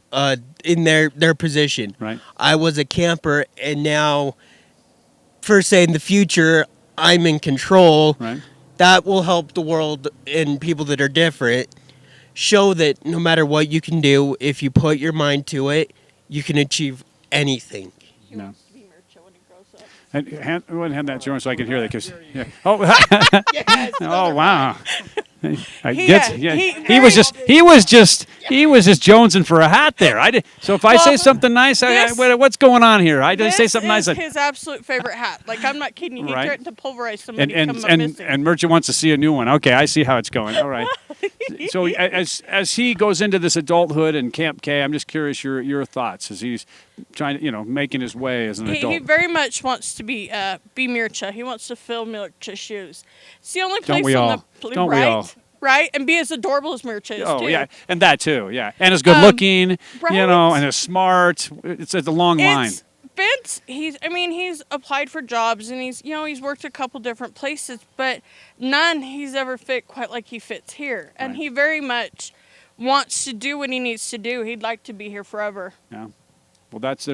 in their position. Right. I was a camper, and now, per se, in the future, I'm in control. Right. That will help the world and people that are different show that no matter what you can do, if you put your mind to it, you can achieve anything. He wants to be Mircha when he grows up. And go ahead and hand that to him so I can hear that. Cause, yeah. Oh, oh wow. He was just jonesing for a hat there. So if I say something nice, what's going on here? I didn't say something nice. This is his absolute favorite hat. Like, I'm not kidding you. He threatened to pulverize somebody and Merchant wants to see a new one. Okay, I see how it's going. All right. So as he goes into this adulthood and Camp K, I'm just curious your thoughts as he's trying to making his way as an adult. He very much wants to be Mircha. He wants to fill Mircha's shoes. It's the only place on the Don't we all? Right, and be as adorable as Mircha is too. Oh yeah, and that too. Yeah, and as good looking, and as smart. It's a long line. Vince, he's applied for jobs and he's worked a couple different places, but none he's ever fit quite like he fits here. And he very much wants to do what he needs to do. He'd like to be here forever. Yeah. Well, that's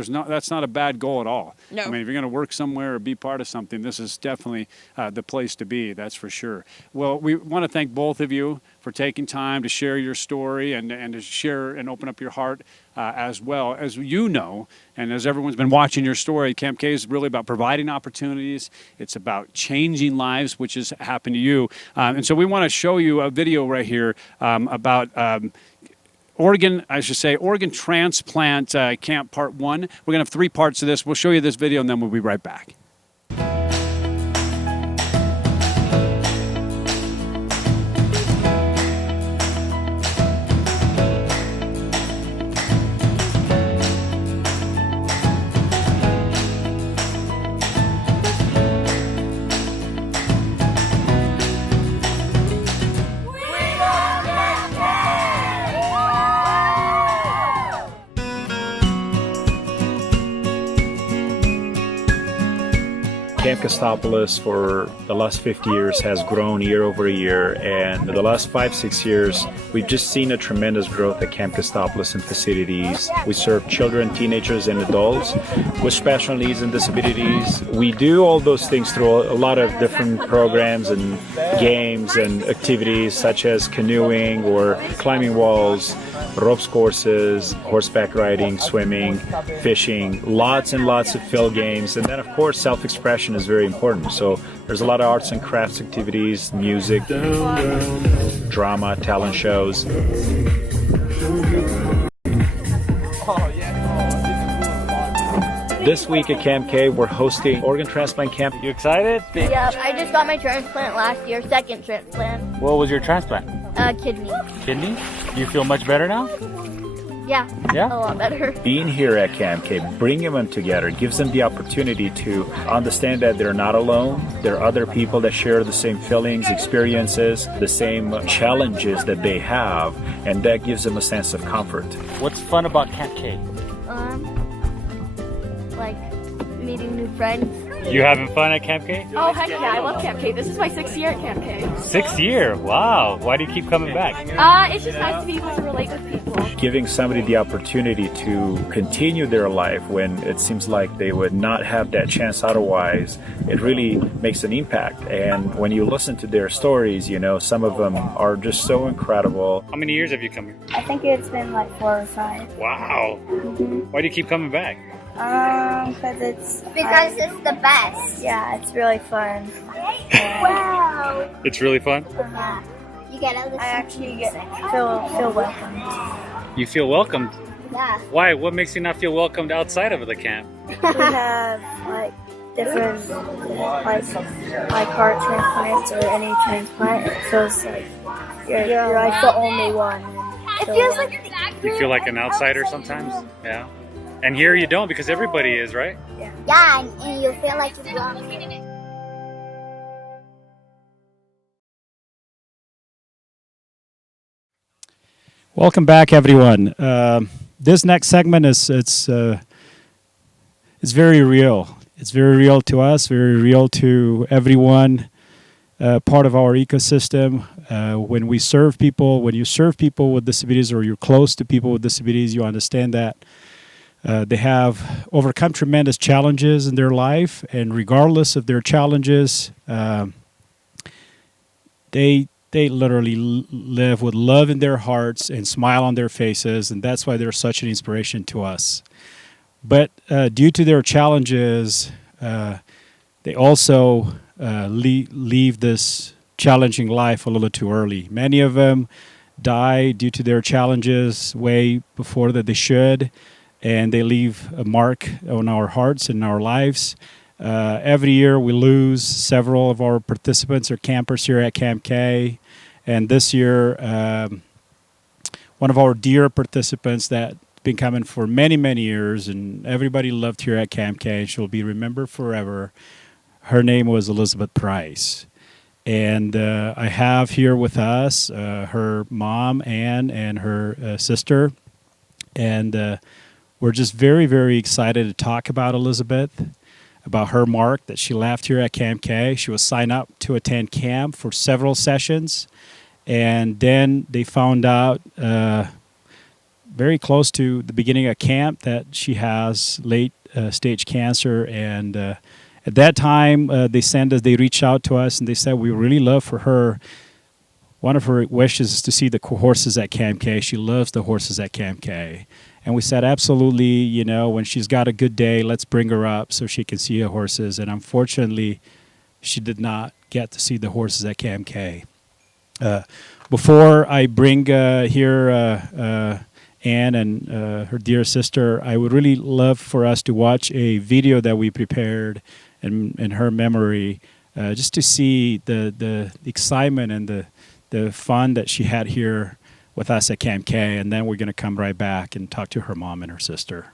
not a bad goal at all. No. I mean, if you're going to work somewhere or be part of something, this is definitely the place to be. That's for sure. Well, we want to thank both of you for taking time to share your story and to share and open up your heart as well. As you know, and as everyone's been watching your story, Camp K is really about providing opportunities. It's about changing lives, which has happened to you. And so we want to show you a video right here about Oregon Transplant Camp Part 1. We're going to have 3 parts of this. We'll show you this video, and then we'll be right back. Camp Costopolis for the last 50 years has grown year over year, and the last 5-6 years we've just seen a tremendous growth at Camp Costopolis and facilities. We serve children, teenagers, and adults with special needs and disabilities. We do all those things through a lot of different programs and games and activities such as canoeing or climbing walls, ropes courses, horseback riding, swimming, fishing, lots and lots of field games, and then of course self-expression is very important. So there's a lot of arts and crafts activities, music, drama, talent shows. This week at Camp K, we're hosting Organ Transplant Camp. You excited? Yeah, I just got my transplant last year, second transplant. What was your transplant? Kidney. Kidney? You feel much better now? Yeah, a lot better. Being here at Camp K, bringing them together, gives them the opportunity to understand that they're not alone. There are other people that share the same feelings, experiences, the same challenges that they have, and that gives them a sense of comfort. What's fun about Camp K? Like meeting new friends. You having fun at Camp K? Oh, heck yeah, I love Camp K. This is my 6th year at Camp K. 6th year? Wow. Why do you keep coming back? It's just nice to be able to relate with people. Giving somebody the opportunity to continue their life when it seems like they would not have that chance otherwise, it really makes an impact. And when you listen to their stories, some of them are just so incredible. How many years have you come here? I think it's been like 4 or 5. Wow. Why do you keep coming back? Because it's the best. Yeah, it's really fun. Wow. It's really fun? You get I actually feel welcomed. You feel welcomed? Yeah. Why? What makes you not feel welcomed outside of the camp? We have like different like heart transplants or any transplant. It feels like you're like the only one. It feels like you feel like an outsider sometimes? Yeah. And here you don't because everybody is, right? Yeah, and you feel like you belong. Welcome back, everyone. This next segment is very real. It's very real to us, very real to everyone, part of our ecosystem. When we serve people, when you serve people with disabilities or you're close to people with disabilities, you understand that they have overcome tremendous challenges in their life, and regardless of their challenges, they literally live with love in their hearts and smile on their faces, and that's why they're such an inspiration to us. But due to their challenges, they also leave this challenging life a little too early. Many of them die due to their challenges way before that they should, and they leave a mark on our hearts and our lives. Every year we lose several of our participants or campers here at Camp K, and this year one of our dear participants that been coming for many, many years, and everybody loved here at Camp K. She'll be remembered forever. Her name was Elizabeth Price. And I have here with us her mom, Ann, and her sister. And we're just very, very excited to talk about Elizabeth, about her mark that she left here at Camp K. She was signed up to attend camp for several sessions. And then they found out very close to the beginning of camp that she has late stage cancer, and at that time they reached out to us and they said we really love for her. One of her wishes is to see the horses at Camp K. She loves the horses at Camp K, and we said absolutely. You know, when she's got a good day, let's bring her up so she can see the horses. And unfortunately, she did not get to see the horses at Camp K. Before I bring here Anne and her dear sister, I would really love for us to watch a video that we prepared in her memory, just to see the excitement and the fun that she had here with us at Camp K, and then we're going to come right back and talk to her mom and her sister.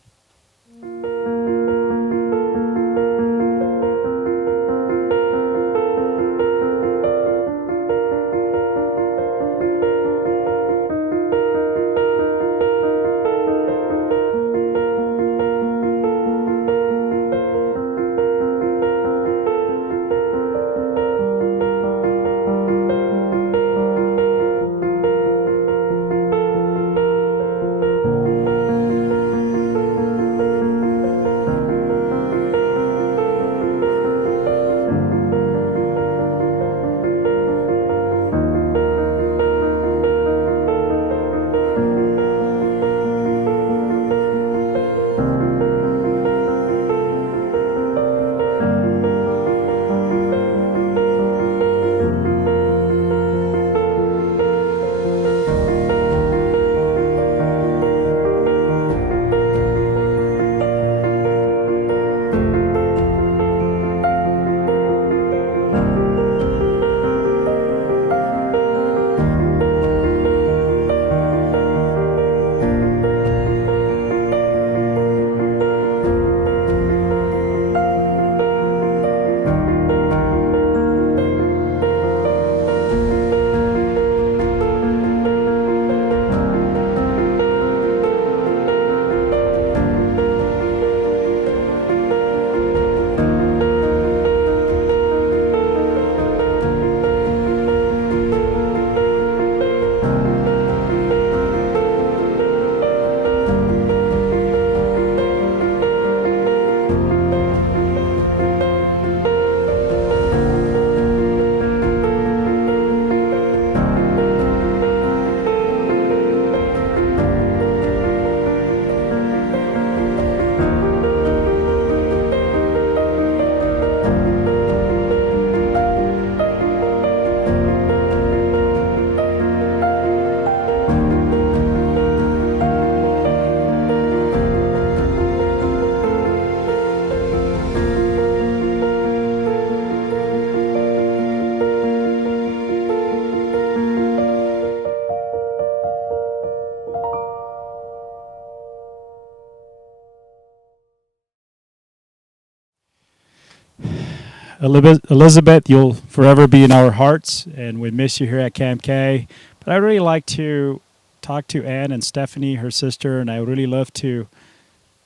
Elizabeth, you'll forever be in our hearts, and we miss you here at Camp K. But I'd really like to talk to Anne and Stephanie, her sister, and I would really love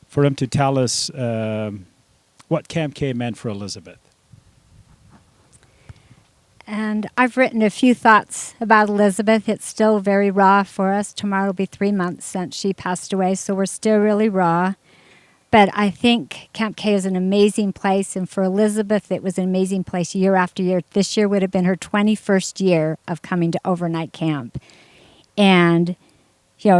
for them to tell us what Camp K meant for Elizabeth. And I've written a few thoughts about Elizabeth. It's still very raw for us. Tomorrow will be 3 months since she passed away, so we're still really raw. But I think Camp K is an amazing place, and for Elizabeth, it was an amazing place year after year. This year would have been her 21st year of coming to overnight camp. And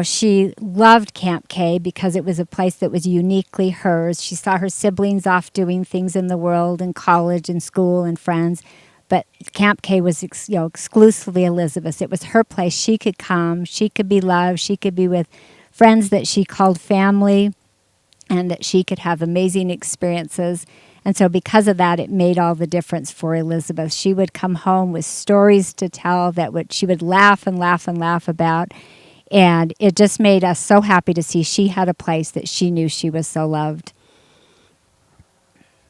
she loved Camp K because it was a place that was uniquely hers. She saw her siblings off doing things in the world, in college and school and friends. But Camp K was exclusively Elizabeth's. It was her place. She could come. She could be loved. She could be with friends that she called family, and that she could have amazing experiences. And so because of that, it made all the difference for Elizabeth. She would come home with stories to tell that she would laugh and laugh and laugh about. And it just made us so happy to see she had a place that she knew she was so loved.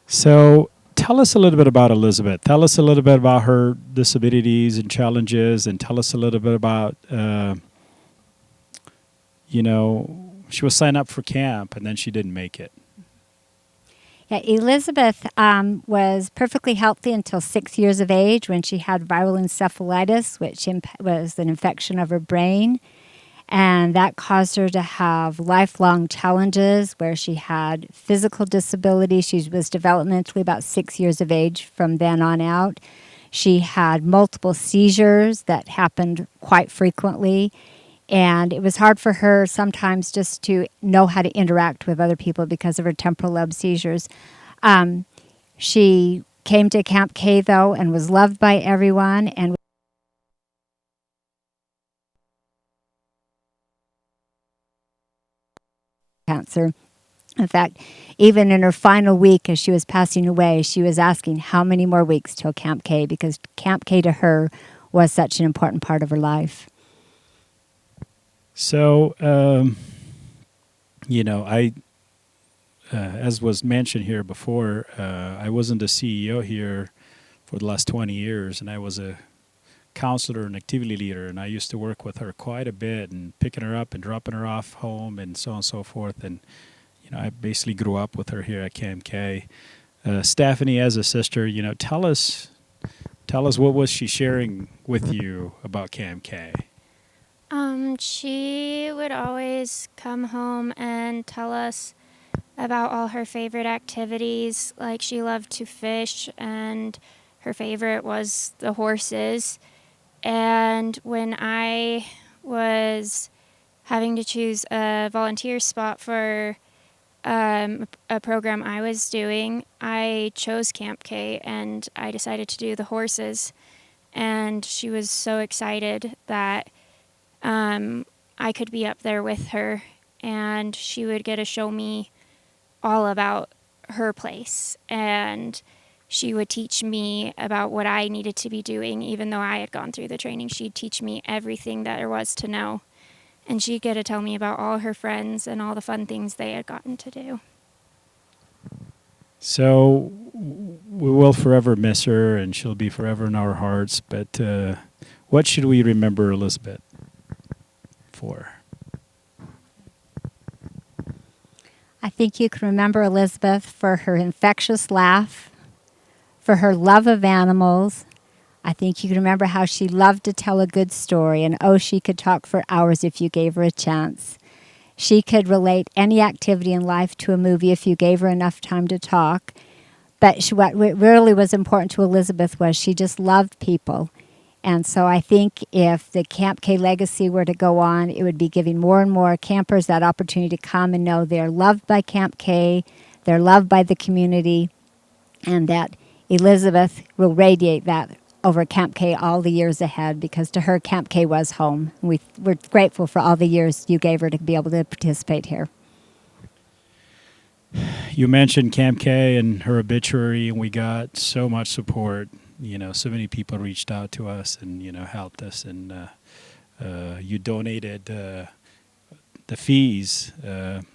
So tell us a little bit about Elizabeth. Tell us a little bit about her disabilities and challenges, and tell us a little bit about, she was signed up for camp and then she didn't make it. Yeah, Elizabeth was perfectly healthy until 6 years of age when she had viral encephalitis, which was an infection of her brain. And that caused her to have lifelong challenges where she had physical disability. She was developmentally about 6 years of age from then on out. She had multiple seizures that happened quite frequently. And it was hard for her sometimes just to know how to interact with other people because of her temporal lobe seizures. She came to Camp K, though, and was loved by everyone and cancer. In fact, even in her final week as she was passing away, she was asking how many more weeks till Camp K, because Camp K to her was such an important part of her life. So, as was mentioned here before, I wasn't the CEO here for the last 20 years, and I was a counselor and activity leader, and I used to work with her quite a bit and picking her up and dropping her off home and so on and so forth. And, I basically grew up with her here at Camp K. Stephanie, as a sister, tell us what was she sharing with you about Camp K? She would always come home and tell us about all her favorite activities. Like, she loved to fish, and her favorite was the horses. And when I was having to choose a volunteer spot for a program I was doing, I chose Camp K, and I decided to do the horses. And she was so excited that I could be up there with her, and she would get to show me all about her place, and she would teach me about what I needed to be doing. Even though I had gone through the training, she'd teach me everything that there was to know, and she'd get to tell me about all her friends and all the fun things they had gotten to do. So we will forever miss her, and she'll be forever in our hearts, but what should we remember Elizabeth for? I think you can remember Elizabeth for her infectious laugh, for her love of animals. I think you can remember how she loved to tell a good story, and she could talk for hours if you gave her a chance. She could relate any activity in life to a movie if you gave her enough time to talk. But what really was important to Elizabeth was she just loved people. And so I think if the Camp K legacy were to go on, it would be giving more and more campers that opportunity to come and know they're loved by Camp K, they're loved by the community, and that Elizabeth will radiate that over Camp K all the years ahead, because to her, Camp K was home. We're grateful for all the years you gave her to be able to participate here. You mentioned Camp K and her obituary, and we got so much support. So many people reached out to us and, helped us. And you donated the fees, that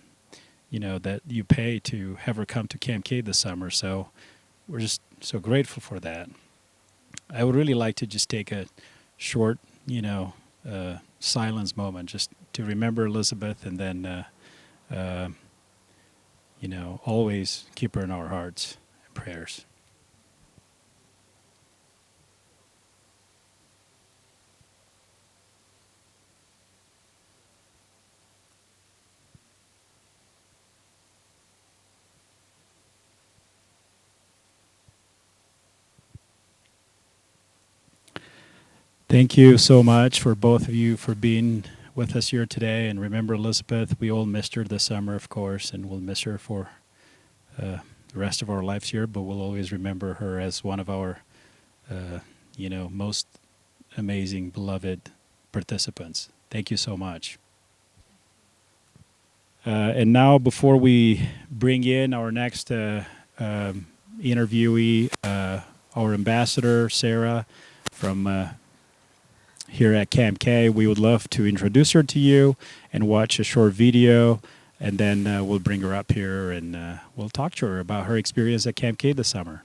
you pay to have her come to Camp K this summer. So we're just so grateful for that. I would really like to just take a short, silence moment just to remember Elizabeth, and then, always keep her in our hearts and prayers. Thank you so much for both of you for being with us here today and remember Elizabeth. We all missed her this summer, of course, and we'll miss her for the rest of our lives here, but we'll always remember her as one of our, most amazing, beloved participants. Thank you so much. And now, before we bring in our next interviewee, our ambassador, Sarah, from here at Camp K, we would love to introduce her to you and watch a short video, and then we'll bring her up here and we'll talk to her about her experience at Camp K this summer.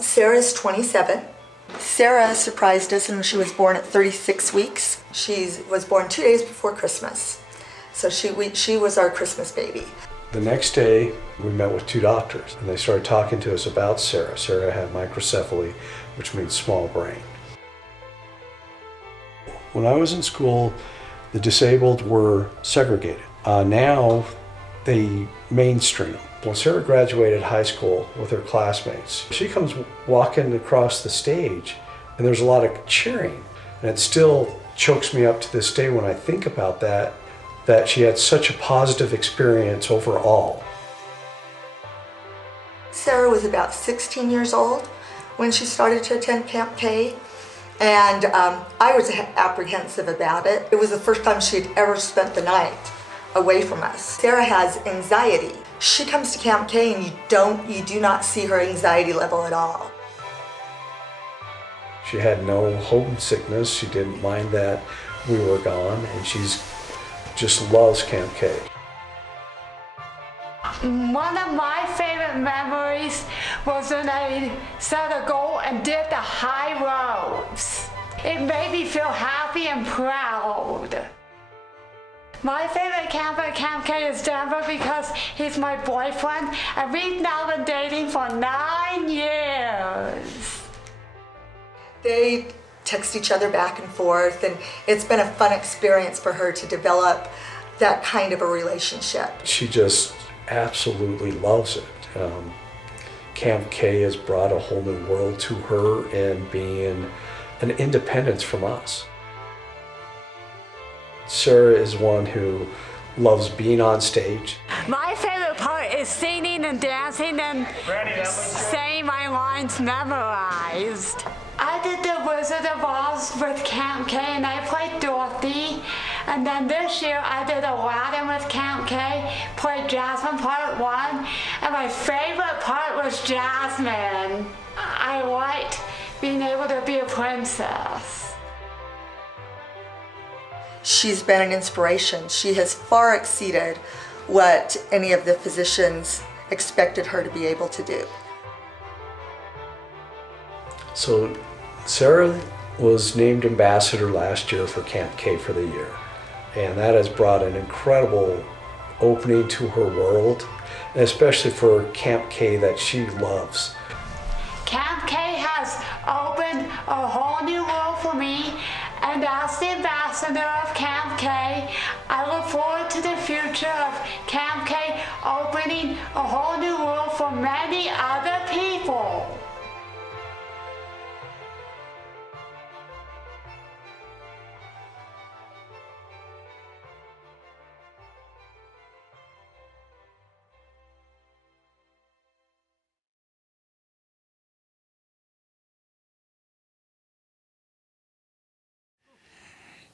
Sarah's 27. Sarah surprised us when she was born at 36 weeks. She was born 2 days before Christmas. So she was our Christmas baby. The next day, we met with 2 doctors, and they started talking to us about Sarah. Sarah had microcephaly, which means small brain. When I was in school, the disabled were segregated. Now, they mainstream them. When Sarah graduated high school with her classmates, she comes walking across the stage, and there's a lot of cheering. And it still chokes me up to this day when I think about that she had such a positive experience overall. Sarah was about 16 years old when she started to attend Camp K, and I was apprehensive about it. It was the first time she had ever spent the night away from us. Sarah has anxiety. She comes to Camp K and you do not see her anxiety level at all. She had no homesickness. She didn't mind that we were gone, and she's just loves Camp K. One of my favorite memories was when I set a goal and did the high ropes. It made me feel happy and proud. My favorite camper at Camp K is Denver because he's my boyfriend, and we've now been dating for 9 years. They text each other back and forth, and it's been a fun experience for her to develop that kind of a relationship. She just absolutely loves it. Camp K has brought a whole new world to her and being an independence from us. Sarah is one who loves being on stage. My favorite part is singing and dancing and saying my lines memorized. I did the Wizard of Oz with Camp K and I played Dorothy. And then this year I did Aladdin with Camp K, played Jasmine part 1, and my favorite part was Jasmine. I liked being able to be a princess. She's been an inspiration. She has far exceeded what any of the physicians expected her to be able to do. So Sarah was named ambassador last year for Camp K for the year. And that has brought an incredible opening to her world, and especially for Camp K that she loves. Camp K has opened a whole new world for me, and as the ambassador of Camp K, I look forward to the future of Camp K opening a whole new world for many other people.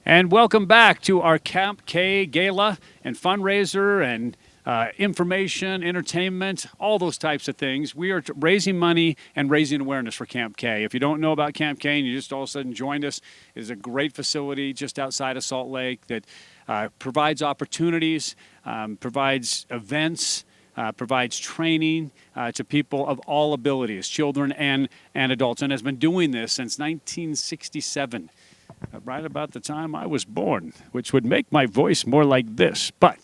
And welcome back to our Camp K Gala and fundraiser and information, entertainment, all those types of things. We are raising money and raising awareness for Camp K. If you don't know about Camp K and you just all of a sudden joined us, it is a great facility just outside of Salt Lake that provides opportunities, provides events, provides training to people of all abilities, children and adults, and has been doing this since 1967. Right about the time I was born, which would make my voice more like this, but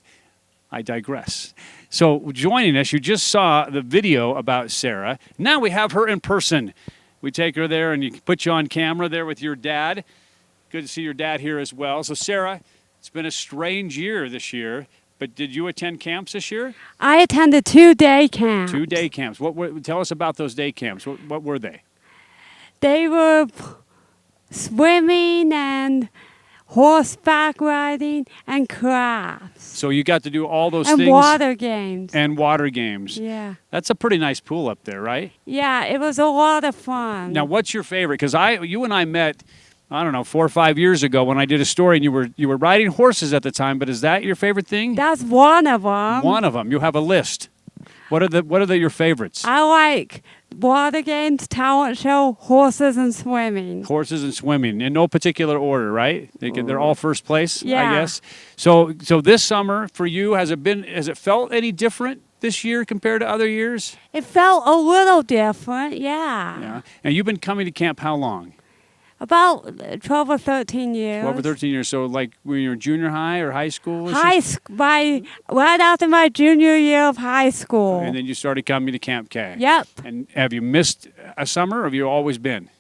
I digress. So joining us, you just saw the video about Sarah. Now we have her in person. We take her there and you put you on camera there with your dad. Good to see your dad here as well. So Sarah, It's been a strange year this year, but did you attend camps this year? I attended 2 day camps. 2 day camps. Tell us about those day camps. What were they? They were swimming and horseback riding and crafts. So you got to do all those and things. And water games. And water games. Yeah. That's a pretty nice pool up there, right? Yeah, it was a lot of fun. Now, what's your favorite? Because you and I met, I don't know, 4 or 5 years ago when I did a story, and you were riding horses at the time. But is that your favorite thing? That's one of them. One of them. You have a list. What are your favorites? I like water games, talent show, horses, and swimming. Horses and swimming in no particular order, right? They're all first place, yeah. I guess. So this summer for you, has it felt any different this year compared to other years? It felt a little different, yeah. Yeah. And you've been coming to camp how long? About 12 or 13 years. 12 or 13 years. So like when you were junior high or high school? Right after my junior year of high school. And then you started coming to Camp K. Yep. And have you missed a summer or have you always been?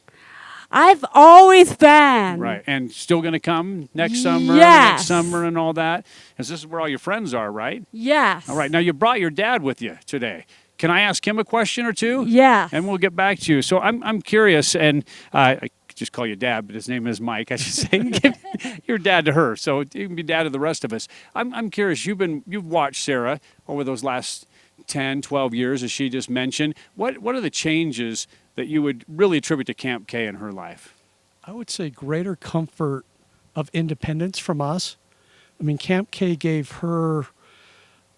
I've always been. Right. And still going to come next summer, yes. next summer and all that? Because this is where all your friends are, right? Yes. All right. Now you brought your dad with you today. Can I ask him a question or two? Yes. And we'll get back to you. So I'm curious, and I just call you Dad, but his name is Mike. I should say you're dad to her, so you can be dad to the rest of us. I'm curious. You've watched Sarah over those last 10, 12 years, as she just mentioned. What are the changes that you would really attribute to Camp K in her life? I would say greater comfort of independence from us. I mean, Camp K gave her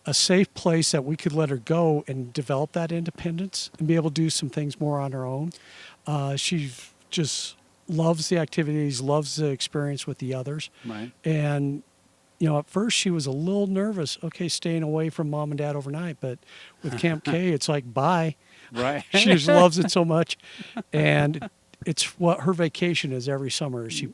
a safe place that we could let her go and develop that independence and be able to do some things more on her own. She just loves the activities, loves the experience with the others. Right. And, at first she was a little nervous, staying away from mom and dad overnight. But with Camp K, it's like, bye. Right. She just loves it so much. And it's what her vacation is every summer. She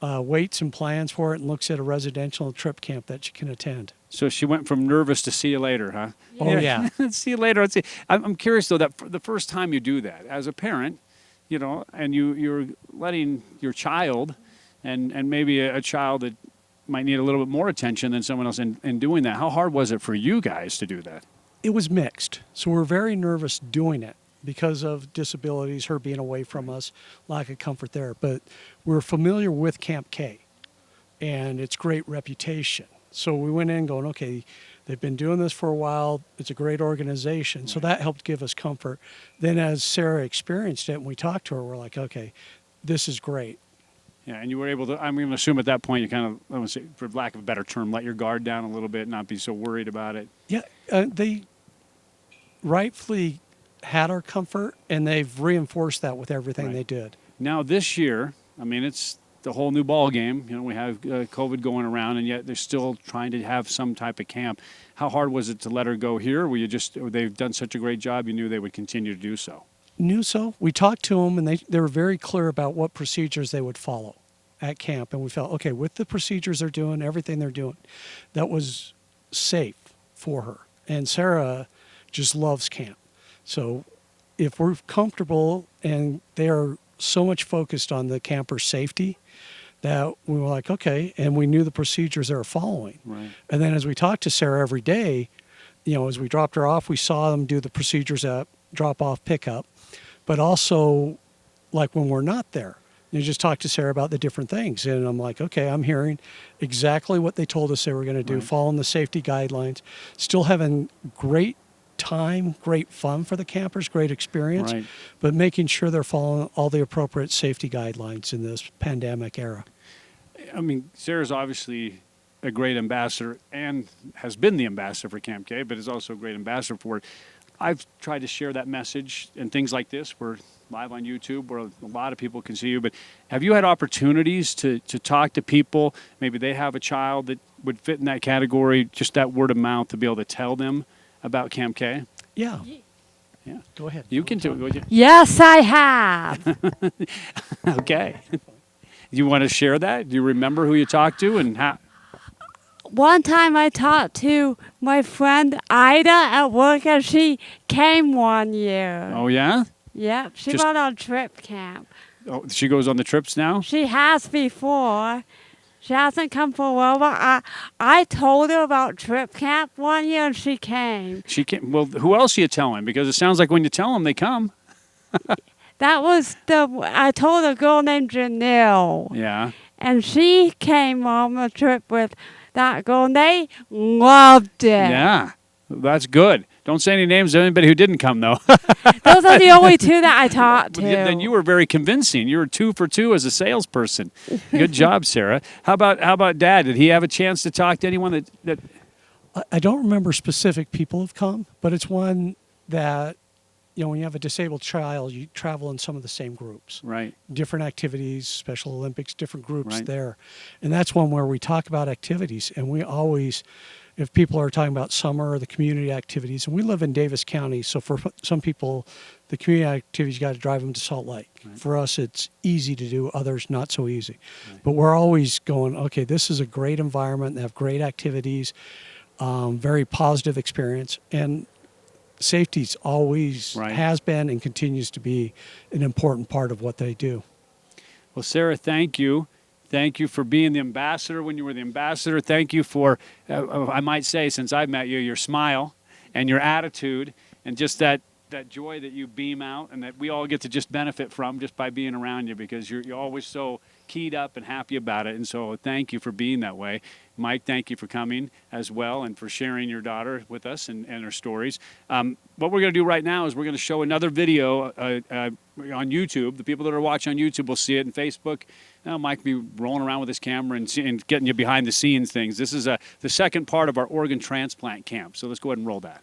waits and plans for it and looks at a residential trip camp that she can attend. So she went from nervous to see you later, huh? Oh, yeah. See you later. Let's see. I'm curious, though, that the first time you do that, as a parent, and you're letting your child and maybe a child that might need a little bit more attention than someone else in doing that. How hard was it for you guys to do that? It was mixed. So we're very nervous doing it because of disabilities, her being away from us, lack of comfort there. But we're familiar with Camp K and its great reputation. So we went in going, okay, they've been doing this for a while. It's a great organization. So that helped give us comfort. Then as Sarah experienced it and we talked to her, we're like, okay, this is great. Yeah, and you were able to, I'm going to assume at that point you kind of, I want to say, for lack of a better term, let your guard down a little bit, not be so worried about it. Yeah, they rightfully had our comfort, and they've reinforced that with everything they did. Now this year, I mean, it's the whole new ball game. We have COVID going around, and yet they're still trying to have some type of camp. How hard was it to let her go here? They've done such a great job, you knew they would continue to do so? Knew so. We talked to them, and they were very clear about what procedures they would follow at camp. And we felt, okay, with the procedures they're doing, everything they're doing, that was safe for her. And Sarah just loves camp. So if we're comfortable, and they are so much focused on the camper's safety, that we were like, okay, and we knew the procedures they were following. Right. And then as we talked to Sarah every day, as we dropped her off, we saw them do the procedures at drop-off, pickup. But also, like when we're not there, you just talk to Sarah about the different things. And I'm like, okay, I'm hearing exactly what they told us they were going to do, following the safety guidelines, still having great time, great fun for the campers, great experience, but making sure they're following all the appropriate safety guidelines in this pandemic era. I mean, Sarah's obviously a great ambassador and has been the ambassador for Camp K, but is also a great ambassador for it. I've tried to share that message and things like this. We're live on YouTube where a lot of people can see you. But have you had opportunities to talk to people? Maybe they have a child that would fit in that category, just that word of mouth to be able to tell them about Camp K? Yeah. Yeah. Go ahead. You can do it, would you? Yes, I have. Okay. You want to share that? Do you remember who you talked to and how? One time I talked to my friend Ida at work, and she came one year. Oh, yeah? Yep, she went on trip camp. Oh, she goes on the trips now? She has before. She hasn't come for a while, but I told her about trip camp one year and she came. She can't. Well, who else are you telling? Because it sounds like when you tell them, they come. I told a girl named Janelle. Yeah. And she came on the trip with that girl, and they loved it. Yeah. That's good. Don't say any names of anybody who didn't come, though. Those are the only two that I talked to. Then you were very convincing. You were 2 for 2 as a salesperson. Good job, Sarah. How about Dad? Did he have a chance to talk to anyone that? I don't remember specific people have come, but it's one that, when you have a disabled child, you travel in some of the same groups. Right. Different activities, Special Olympics, different groups Right. there. And that's one where we talk about activities. And we always, if people are talking about summer or the community activities, and we live in Davis County, so for some people, the community activities, you got to drive them to Salt Lake. Right. For us, it's easy to do, others not so easy. Right. But we're always going, okay, this is a great environment. They have great activities, very positive experience. And safety's always has been and continues to be an important part of what they do. Well, Sarah, thank you. Thank you for being the ambassador when you were the ambassador. Thank you for, I might say, since I've met you, your smile and your attitude and just that joy that you beam out and that we all get to just benefit from just by being around you because you're always so keyed up and happy about it. And so thank you for being that way. Mike, thank you for coming as well and for sharing your daughter with us and her stories. What we're going to do right now is we're going to show another video on YouTube. The people that are watching on YouTube will see it. And Facebook, Mike will be rolling around with his camera and getting you behind the scenes things. This is the second part of our organ transplant camp. So let's go ahead and roll that.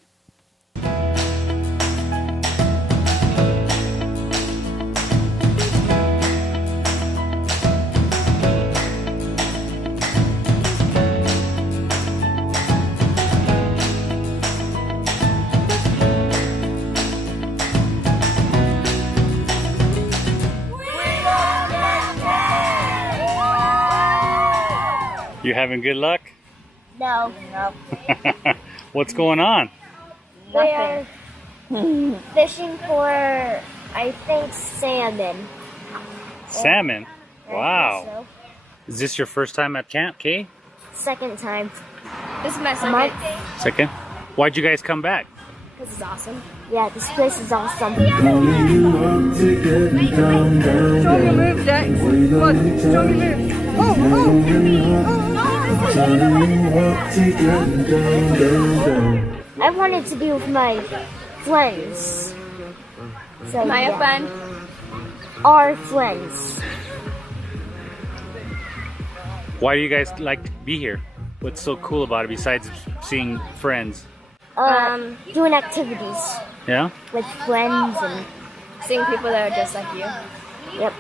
You having good luck? No. What's going on? We're fishing for, I think, salmon. Salmon? I Wow. think so. Is this your first time at Camp K? Second time. This is my second. Second? Why'd you guys come back? This is awesome. Yeah, this place is awesome. Show me a move, Dex. What? Show me a move. I wanted to be with my friends. So, Am I a friend? Our friends. Why do you guys like to be here? What's so cool about it besides seeing friends? Doing activities Yeah? with friends and Seeing people that are just like you. yep.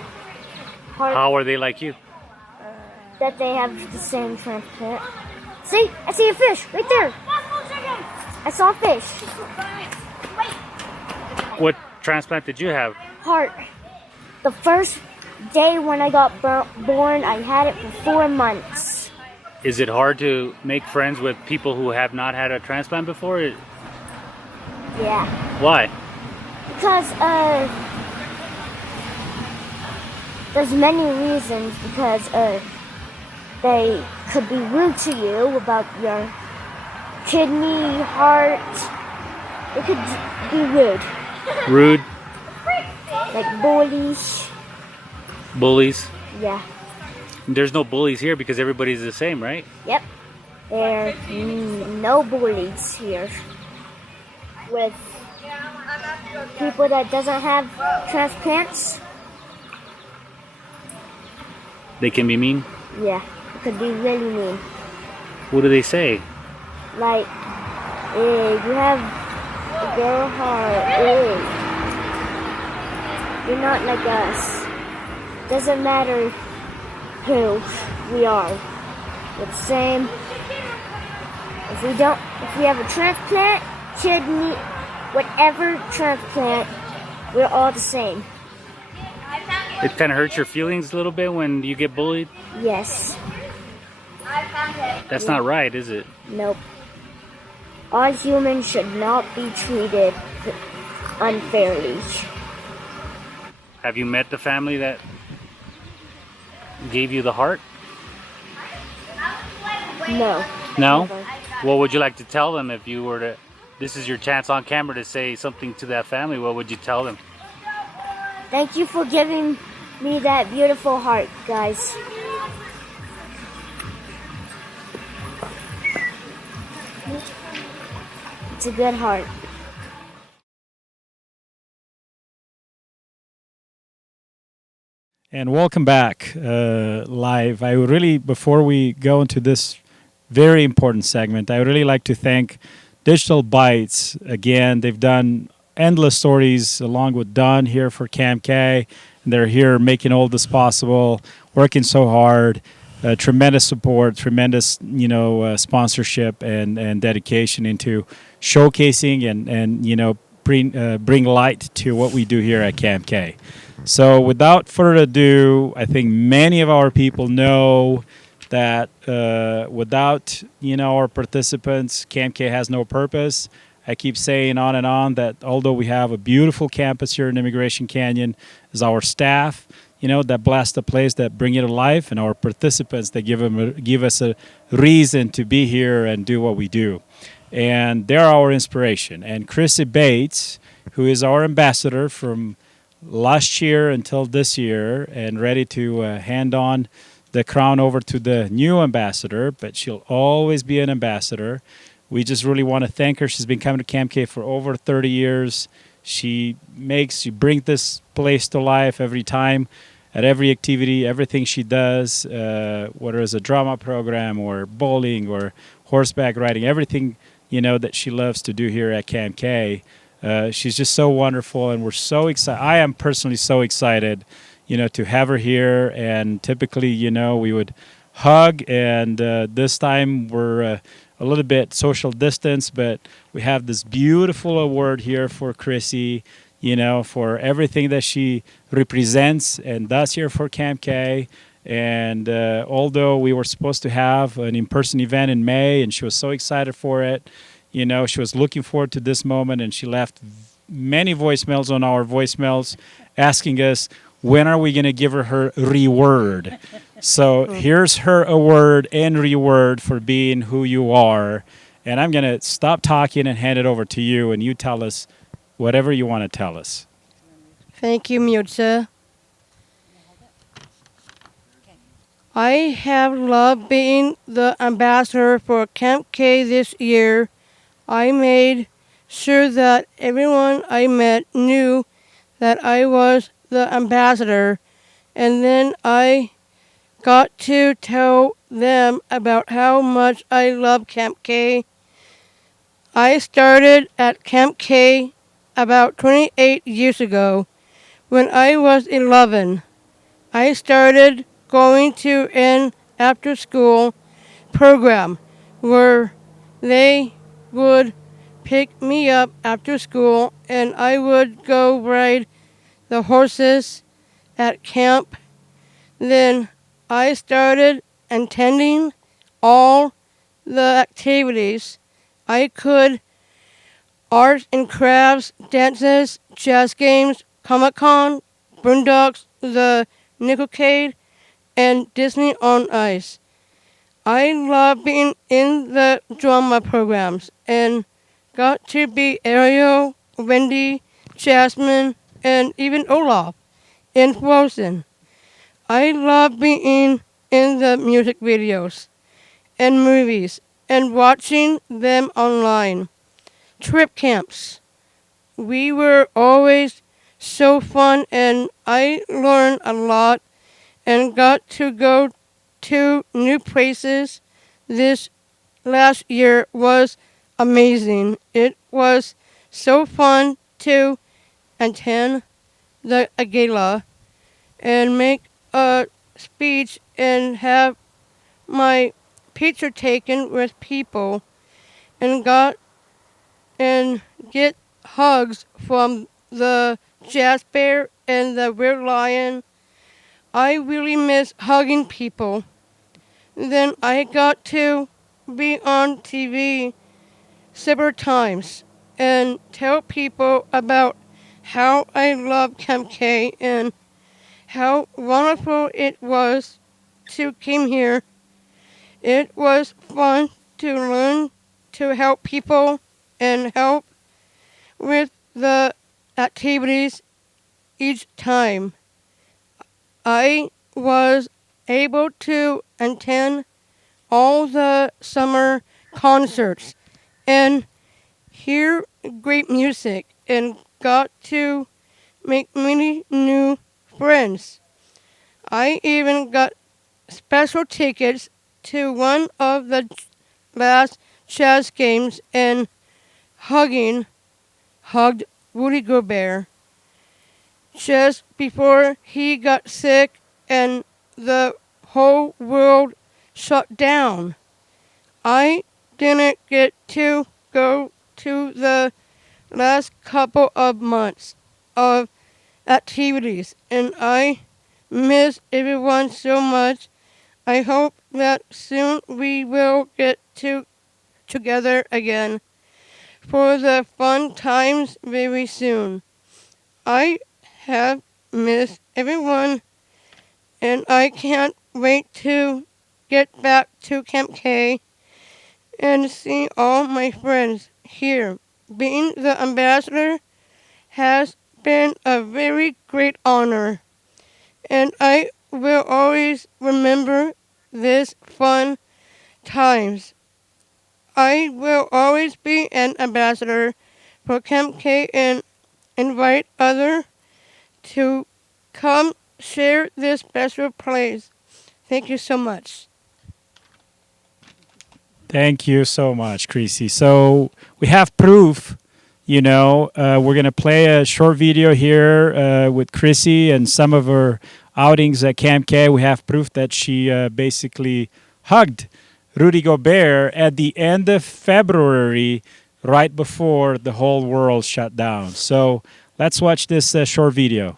How are they like you? That they have the same transplant. See, I see a fish right there. I saw a fish. What transplant did you have? Heart. The first day when I got born, I had it for 4 months. Is it hard to make friends with people who have not had a transplant before? Yeah. Why? Because, there's many reasons because, they could be rude to you about your kidney, heart. They could be rude. Rude? Like bullies. Bullies? Yeah. There's no bullies here because everybody's the same, right? Yep. There's no bullies here. With people that doesn't have transplants, They can be mean? yeah, it could be really mean. What do they say? Like, you have a girl heart, you're not like us. Doesn't matter who we are. We're the same. If we have a transplant, kidney, whatever transplant, we're all the same. It kind of hurts your feelings a little bit when you get bullied? Yes. That's not right, is it? Nope. All humans should not be treated unfairly. Have you met the family that gave you the heart? No. No? Never. What would you like to tell them if you were to, this is your chance on camera to say something to that family, what would you tell them? Thank you for giving me that beautiful heart, guys. It's a good heart. And welcome back live. I would really, before we go into this very important segment, I would really like to thank Digital Bytes. Again, they've done endless stories along with Don here for Camp K. And they're here making all this possible, working so hard. Tremendous support, tremendous sponsorship and dedication into showcasing and bring light to what we do here at Camp K. So without further ado, I think many of our people know that without our participants, Camp K has no purpose. I keep saying on and on that although we have a beautiful campus here in Immigration Canyon, is our staff, that bless the place, that bring it to life, and our participants that give us a reason to be here and do what we do. And they're our inspiration. And Chrissy Bates, who is our ambassador from last year until this year, and ready to hand on the crown over to the new ambassador, but she'll always be an ambassador. We just really want to thank her. She's been coming to Camp K for over 30 years. She brings this place to life every time, at every activity, everything she does, whether it's a drama program or bowling or horseback riding, everything that she loves to do here at Camp K. She's just so wonderful, and we're so excited. I am personally so excited, to have her here. And typically, we would hug, and this time we're a little bit social distance, but we have this beautiful award here for Chrissy, for everything that she represents and does here for Camp K. And although we were supposed to have an in-person event in May, and she was so excited for it, she was looking forward to this moment, and she left many voicemails on our voicemails asking us, when are we going to give her reward? So here's her award and reward for being who you are. And I'm going to stop talking and hand it over to you, and you tell us whatever you want to tell us. Thank you, Mirza. I have loved being the ambassador for Camp K this year. I made sure that everyone I met knew that I was the ambassador, and then I got to tell them about how much I love Camp K. I started at Camp K about 28 years ago when I was 11. I started going to an after-school program where they would pick me up after school, and I would go ride the horses at camp. Then I started attending all the activities I could: arts and crafts, dances, jazz games, Comic-Con, Boondocks, the Nickelcade, and Disney on Ice. I love being in the drama programs and got to be Ariel, Wendy, Jasmine, and even Olaf in Frozen. I love being in the music videos and movies and watching them online. Trip camps. We were always so fun, and I learned a lot and got to go to new places. This last year was amazing. It was so fun to attend the Gala and make a speech and have my picture taken with people and get hugs from the jazz bear and the red lion. I really miss hugging people. Then I got to be on TV several times and tell people about how I love Camp K and how wonderful it was to come here. It was fun to learn to help people and help with the activities each time. I was able to attend all the summer concerts and hear great music and got to make many new friends. I even got special tickets to one of the last chess games and hugged Rudy Gobert just before he got sick and the whole world shut down. I didn't get to go to the last couple of months of activities, and I miss everyone so much. I hope that soon we will get together again for the fun times very soon. I have missed everyone, and I can't wait to get back to Camp K and see all my friends here. Being the ambassador has been a very great honor, and I will always remember this fun times. I will always be an ambassador for Camp K and invite others to come share this special place. Thank you so much. Thank you so much, Chrissy. So we have proof. We're going to play a short video here with Chrissy and some of her outings at Camp K. We have proof that she basically hugged Rudy Gobert at the end of February, right before the whole world shut down. So let's watch this short video.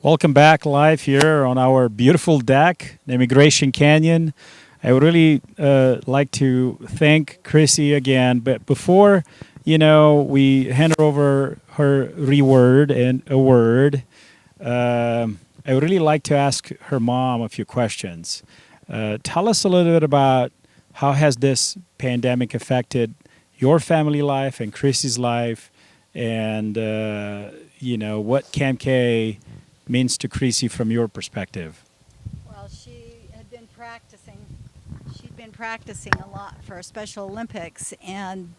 Welcome back live here on our beautiful deck, the Immigration Canyon. I would really like to thank Chrissy again, but before we hand over her reward and award, I would really like to ask her mom a few questions. Tell us a little bit about how has this pandemic affected your family life and Chrissy's life, and what Camp K means to Chrissy from your perspective. Well, she had been practicing. She'd been practicing a lot for Special Olympics, and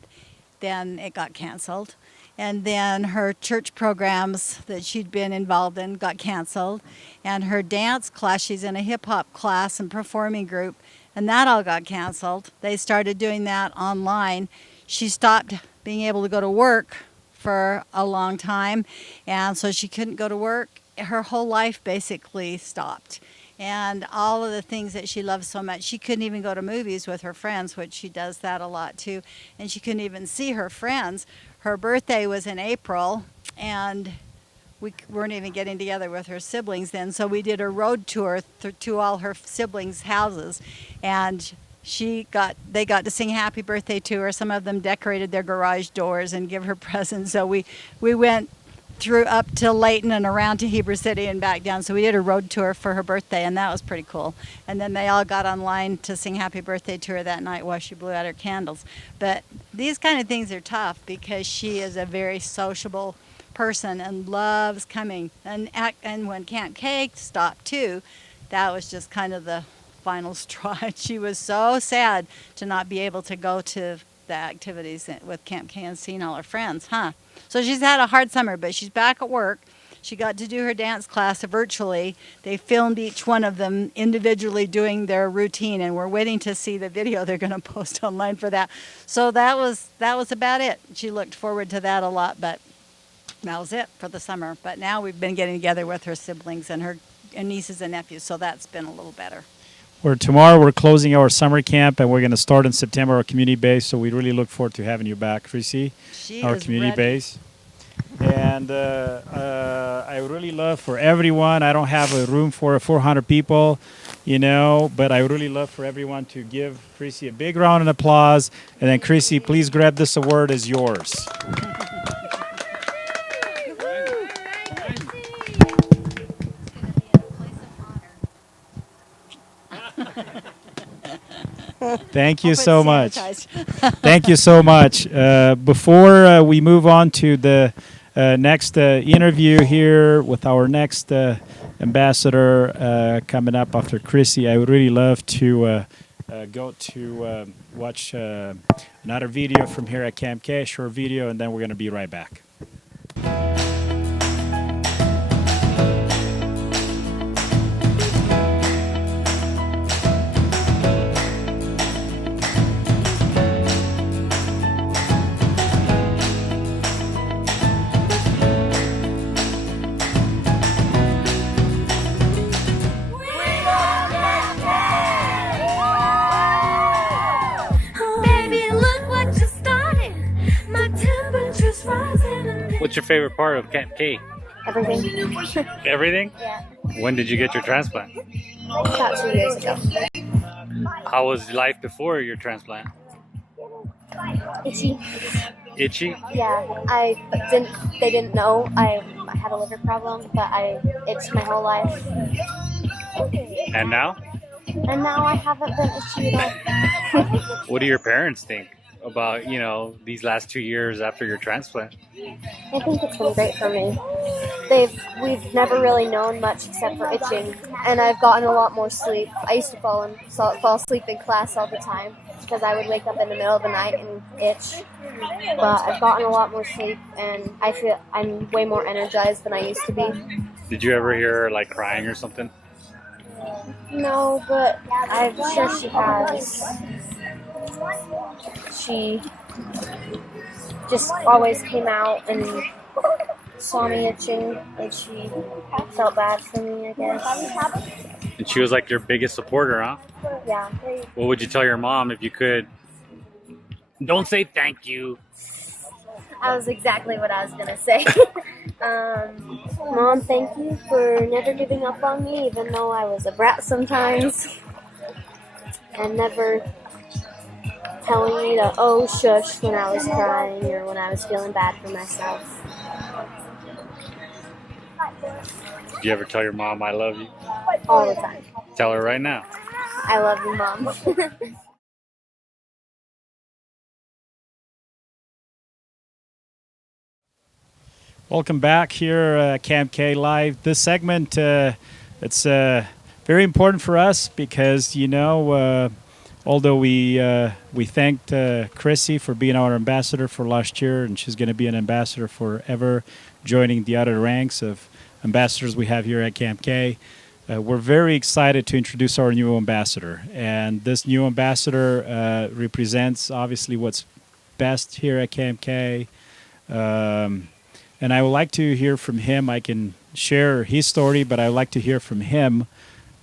then it got canceled. And then her church programs that she'd been involved in got canceled. And her dance class, she's in a hip-hop class and performing group, and that all got canceled. They started doing that online. She stopped being able to go to work for a long time, and so she couldn't go to work. her whole life basically stopped. And all of the things that she loved so much, she couldn't even go to movies with her friends, which she does that a lot too. And she couldn't even see her friends. Her birthday was in April, and we weren't even getting together with her siblings then. So we did a road tour to all her siblings' houses, and they got to sing happy birthday to her. Some of them decorated their garage doors and give her presents. So we went through up to Layton and around to Heber City and back down. So we did a road tour for her birthday, and that was pretty cool. And then they all got online to sing happy birthday to her that night while she blew out her candles. But these kind of things are tough because she is a very sociable person and loves coming. And when Camp K stopped too, that was just kind of the final straw. She was so sad to not be able to go to the activities with Camp K and seeing all her friends, huh? So she's had a hard summer, but she's back at work. She got to do her dance class virtually. They filmed each one of them individually doing their routine, and we're waiting to see the video they're going to post online for that. So that was about it. She looked forward to that a lot, but that was it for the summer. But now we've been getting together with her siblings and her nieces and nephews, so that's been a little better. Tomorrow we're closing our summer camp, and we're going to start in September our community base. So we really look forward to having you back, Chrissy, our community base. And I would really love for everyone. I don't have a room for 400 people, but I would really love for everyone to give Chrissy a big round of applause. And then, Chrissy, please grab this award as yours. Thank you so much. Thank you so much. Before we move on to the next interview here with our next ambassador coming up after Chrissy, I would really love to go to watch another video from here at Camp K, a short video, and then we're going to be right back. What's your favorite part of Camp K? Everything. Everything? Yeah. When did you get your transplant? About 2 years ago. How was life before your transplant? Itchy. Itchy? Yeah. They didn't know I had a liver problem, but I itched my whole life. And now? And now I haven't been itchy at all. What do your parents think about, these last 2 years after your transplant? I think it's been great for me. We've never really known much except for itching, and I've gotten a lot more sleep. I used to fall asleep in class all the time because I would wake up in the middle of the night and itch. But I've gotten a lot more sleep, and I feel I'm way more energized than I used to be. Did you ever hear her crying or something? No, but I'm sure she has. She just always came out and saw me itching, and she felt bad for me, I guess. And she was your biggest supporter, huh? Yeah. What would you tell your mom if you could? Don't say thank you. That was exactly what I was going to say. Mom, thank you for never giving up on me, even though I was a brat sometimes. And never telling me to, oh, shush, when I was crying or when I was feeling bad for myself. Did you ever tell your mom I love you? All the time. Tell her right now. I love you, Mom. Welcome back here at Camp K Live. This segment, it's very important for us because, although we thanked Chrissy for being our ambassador for last year, and she's going to be an ambassador forever, joining the other ranks of ambassadors we have here at Camp K. We're very excited to introduce our new ambassador. And this new ambassador represents, obviously, what's best here at Camp K. And I would like to hear from him. I can share his story, but I'd like to hear from him.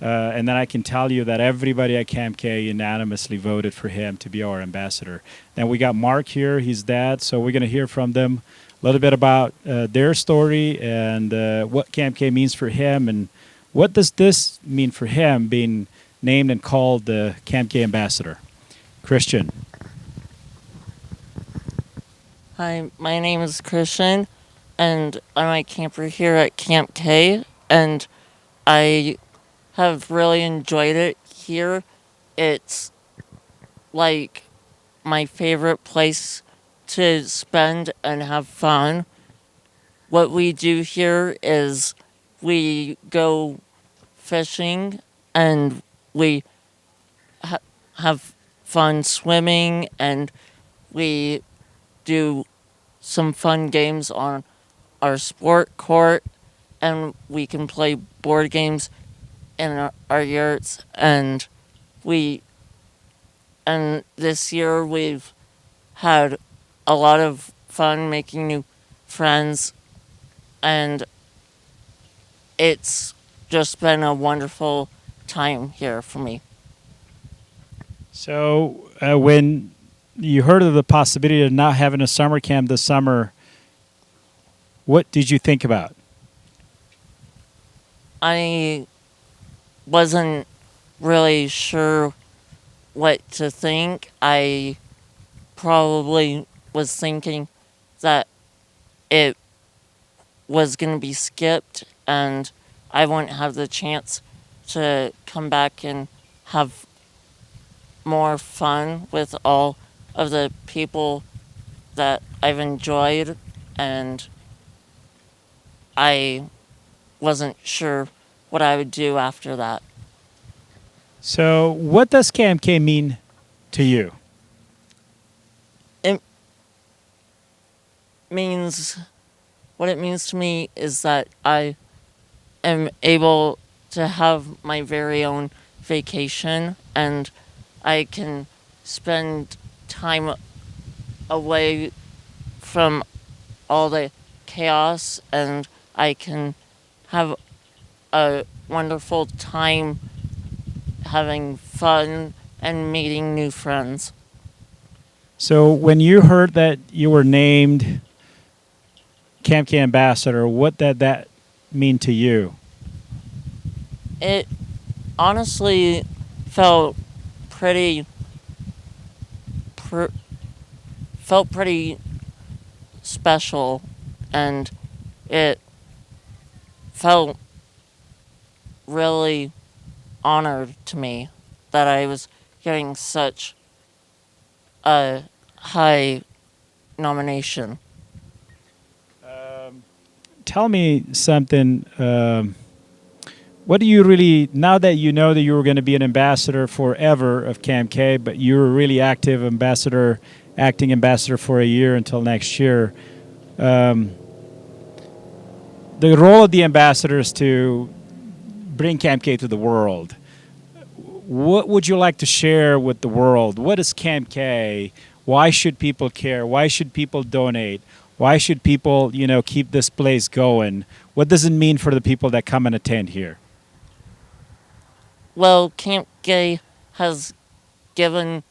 And then I can tell you that everybody at Camp K unanimously voted for him to be our ambassador. Then we got Mark here, his dad, so we're going to hear from them a little bit about their story and what Camp K means for him, and what does this mean for him being named and called the Camp K ambassador. Christian. Hi, my name is Christian, and I'm a camper here at Camp K, and I have really enjoyed it here. It's like my favorite place to spend and have fun. What we do here is we go fishing and we have fun swimming, and we do some fun games on our sport court, and we can play board games in our yurts, and this year we've had a lot of fun making new friends, and it's just been a wonderful time here for me. So when you heard of the possibility of not having a summer camp this summer, what did you think about? I wasn't really sure what to think. I probably was thinking that it was going to be skipped and I wouldn't have the chance to come back and have more fun with all of the people that I've enjoyed, and I wasn't sure what I would do after that. So what does Camp K mean to you? It means, what it means to me is that I am able to have my very own vacation, and I can spend time away from all the chaos, and I can have a wonderful time having fun and meeting new friends. So when you heard that you were named Camp K ambassador, what did that mean to you? It honestly felt pretty special, and it felt really honored to me that I was getting such a high nomination. Tell me something. What do you really, now that you know that you were going to be an ambassador forever of Camp K, but you were really active ambassador, acting ambassador for a year until next year, the role of the ambassador is to bring Camp K to the world. What would you like to share with the world? What is Camp K? Why should people care? Why should people donate? Why should people, keep this place going? What does it mean for the people that come and attend here? Well, Camp K has given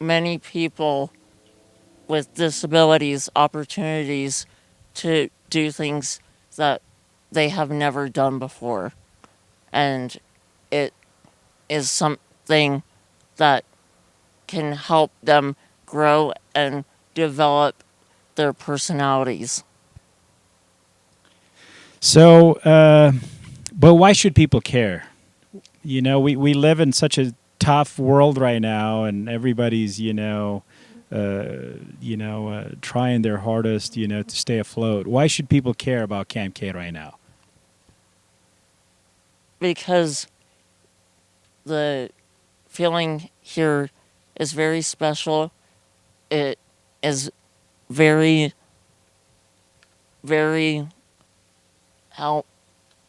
many people with disabilities opportunities to do things that they have never done before. And it is something that can help them grow and develop their personalities. So, but why should people care? We live in such a tough world right now, and everybody's, trying their hardest, to stay afloat. Why should people care about Camp K right now? Because the feeling here is very special. It is very, very help.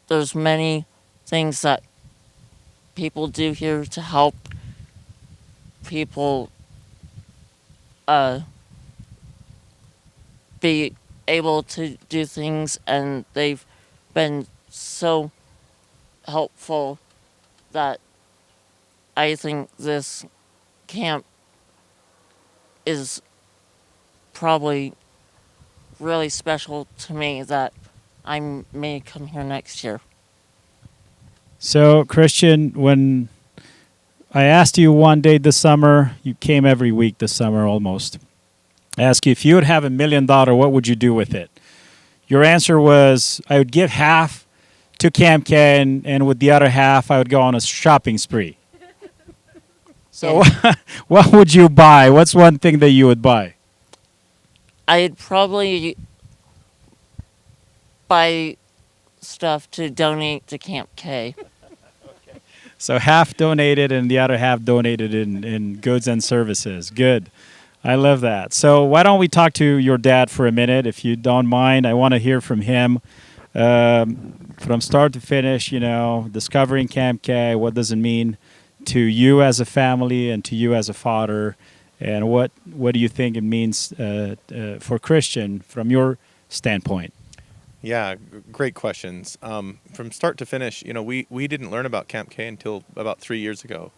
There's many things that people do here to help people be able to do things, and they've been so helpful that I think this camp is probably really special to me that I may come here next year. So, Christian, when I asked you one day this summer, you came every week this summer almost. I asked you if you would have $1 million, what would you do with it? Your answer was, I would give half to Camp K, and with the other half, I would go on a shopping spree. So, what would you buy? What's one thing that you would buy? I'd probably buy stuff to donate to Camp K. So half donated and the other half donated in goods and services. Good. I love that. So why don't we talk to your dad for a minute, if you don't mind. I want to hear from him from start to finish, discovering Camp K, what does it mean to you as a family and to you as a father, and what do you think it means for Christian from your standpoint? Yeah, great questions. From start to finish, we didn't learn about Camp K until about 3 years ago,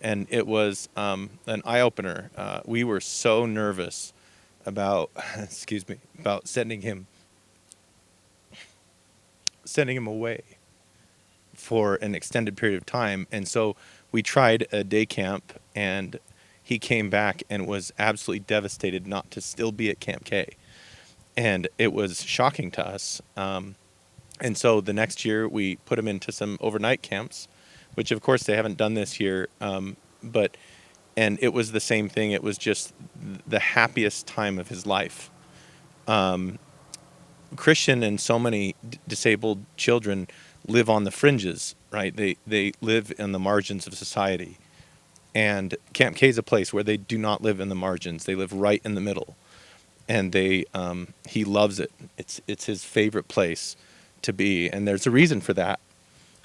and it was an eye-opener. We were so nervous about, about sending him away for an extended period of time, and so we tried a day camp, and he came back and was absolutely devastated not to still be at Camp K. And it was shocking to us. And so the next year we put him into some overnight camps, which of course they haven't done this year. And it was the same thing. It was just the happiest time of his life. Christian and so many disabled children live on the fringes, right? They live in the margins of society. And Camp K is a place where they do not live in the margins. They live right in the middle. And he loves it. It's his favorite place to be, and there's a reason for that,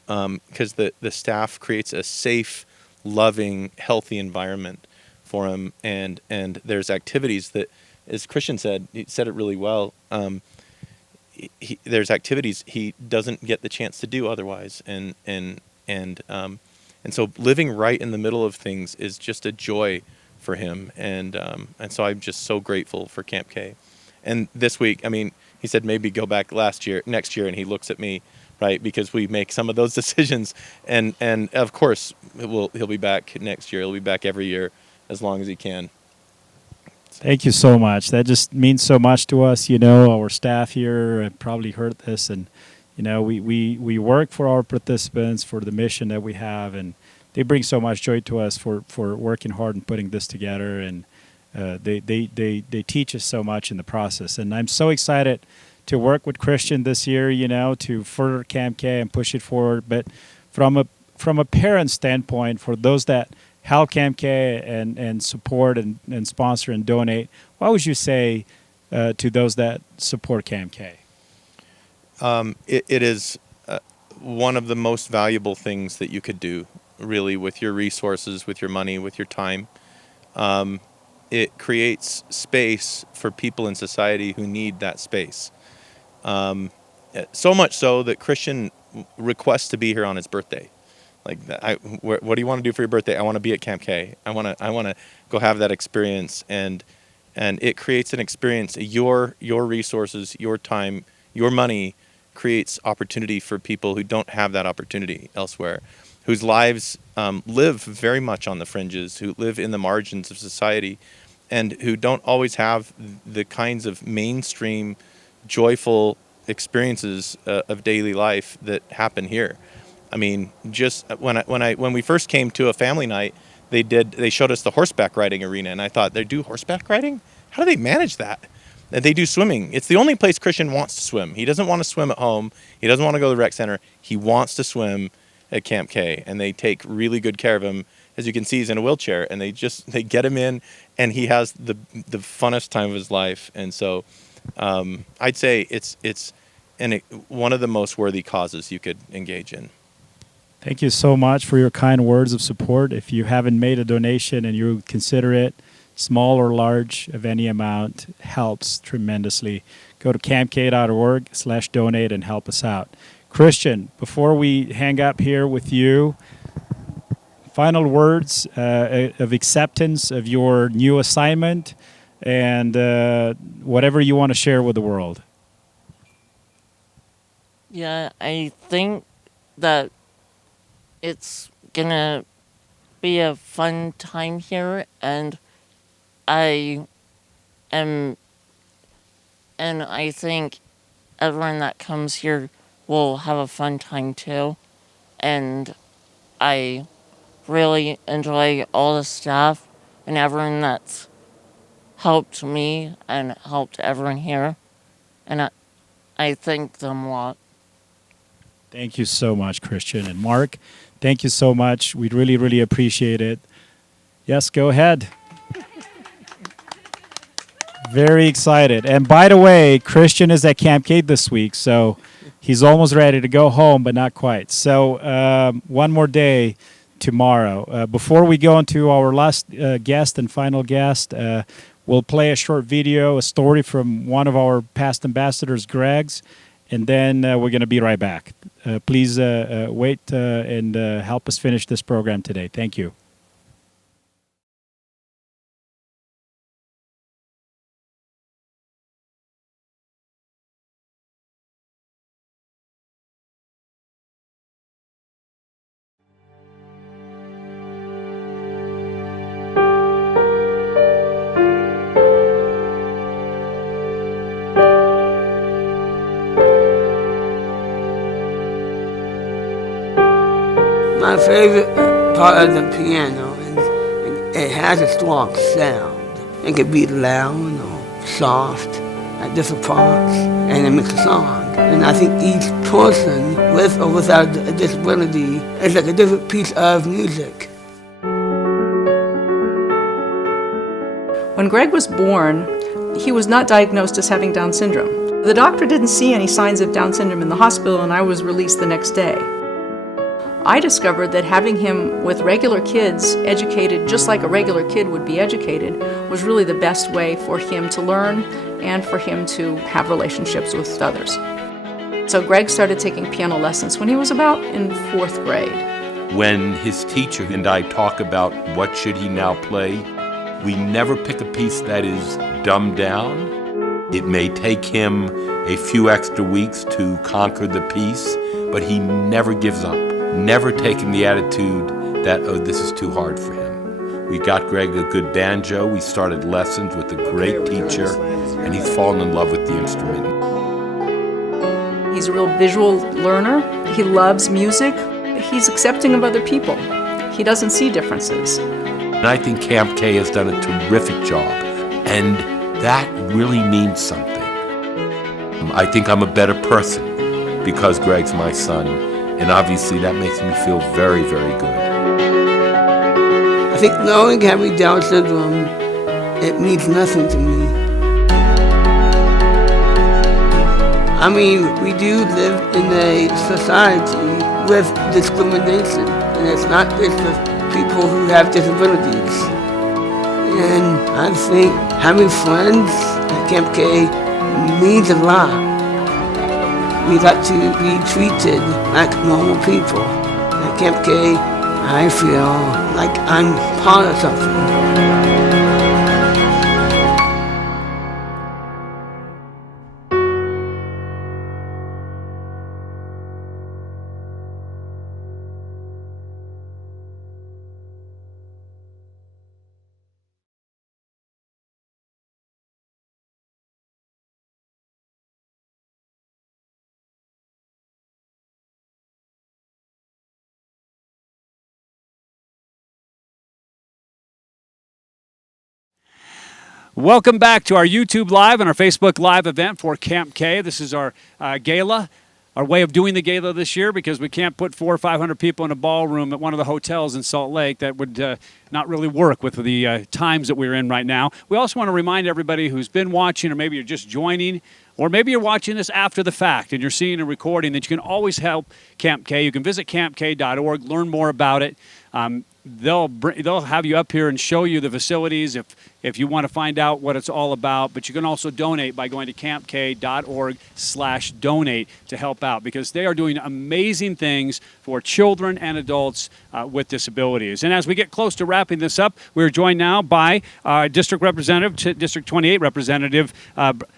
because the staff creates a safe, loving, healthy environment for him, and there's activities that, as Christian said, he said it really well. There's activities he doesn't get the chance to do otherwise, and so living right in the middle of things is just a joy for him, and so I'm just so grateful for Camp K. And this week, he said maybe go back next year, and he looks at me, right, because we make some of those decisions, and of course he'll be back next year. He'll be back every year as long as he can. Thank you so much. That just means so much to us. Our staff here probably heard this, and we work for our participants for the mission that we have, and they bring so much joy to us for working hard and putting this together, and they teach us so much in the process. And I'm so excited to work with Christian this year, to further Camp K and push it forward. But from a parent standpoint, for those that help Camp K and support and sponsor and donate, what would you say to those that support Camp K? It is one of the most valuable things that you could do, really, with your resources, with your money, with your time. It creates space for people in society who need that space. So much so that Christian requests to be here on his birthday. Like, what do you want to do for your birthday? I want to be at Camp K. I want to go have that experience, and it creates an experience. Your resources, your time, your money creates opportunity for people who don't have that opportunity elsewhere, whose lives live very much on the fringes, who live in the margins of society, and who don't always have the kinds of mainstream, joyful experiences of daily life that happen here. Just when we first came to a family night, they showed us the horseback riding arena, and I thought, they do horseback riding? How do they manage that? And they do swimming. It's the only place Christian wants to swim. He doesn't want to swim at home. He doesn't want to go to the rec center. He wants to swim at Camp K, and they take really good care of him. As you can see, he's in a wheelchair, and they get him in, and he has the funnest time of his life. And so I'd say it's one of the most worthy causes you could engage in. Thank you so much for your kind words of support. If you haven't made a donation and you consider it, small or large, of any amount, helps tremendously. go to campk.org/donate and help us out. Christian, before we hang up here with you, final words of acceptance of your new assignment and whatever you want to share with the world. Yeah, I think that it's gonna be a fun time here, and I think everyone that comes here will have a fun time too. And I really enjoy all the staff and everyone that's helped me and helped everyone here. And I thank them a lot. Thank you so much, Christian. And Mark, thank you so much. We really, really appreciate it. Yes, go ahead. Very excited. And by the way, Christian is at Camp K this week, so he's almost ready to go home, but not quite. So one more day tomorrow. Before we go into our last guest and final guest, we'll play a short video, a story from one of our past ambassadors, Greg's, and then we're going to be right back. Please wait and help us finish this program today. Thank you. My favorite part of the piano is it has a strong sound. It can be loud or soft at different parts, and it makes a song. And I think each person, with or without a disability, is like a different piece of music. When Greg was born, he was not diagnosed as having Down syndrome. The doctor didn't see any signs of Down syndrome in the hospital, and I was released the next day. I discovered that having him with regular kids, educated just like a regular kid would be educated, was really the best way for him to learn and for him to have relationships with others. So Greg started taking piano lessons when he was about in 4th grade. When his teacher and I talk about what should he now play, we never pick a piece that is dumbed down. It may take him a few extra weeks to conquer the piece, but he never gives up. Never taken the attitude that, oh, this is too hard for him. We got Greg a good banjo. We started lessons with a great teacher, and he's fallen in love with the instrument. He's a real visual learner. He loves music. He's accepting of other people. He doesn't see differences. And I think Camp K has done a terrific job, and that really means something. I think I'm a better person because Greg's my son. And obviously that makes me feel very, very good. I think knowing having Down syndrome, it means nothing to me. I mean, we do live in a society with discrimination, and it's not just for people who have disabilities. And I think having friends at Camp K means a lot. We got to be treated like normal people. At Camp K, I feel like I'm part of something. Welcome back to our YouTube Live and our Facebook Live event for Camp K. This is our gala, our way of doing the gala this year because we can't put 400 or 500 people in a ballroom at one of the hotels in Salt Lake. That would not really work with the times that we're in right now. We also want to remind everybody who's been watching, or maybe you're just joining, or maybe you're watching this after the fact and you're seeing a recording, that you can always help Camp K. You can visit campk.org, learn more about it. They'll have you up here and show you the facilities if you want to find out what it's all about. But you can also donate by going to campk.org/donate to help out, because they are doing amazing things for children and adults with disabilities. And as we get close to wrapping this up, we're joined now by District Representative, District 28 Representative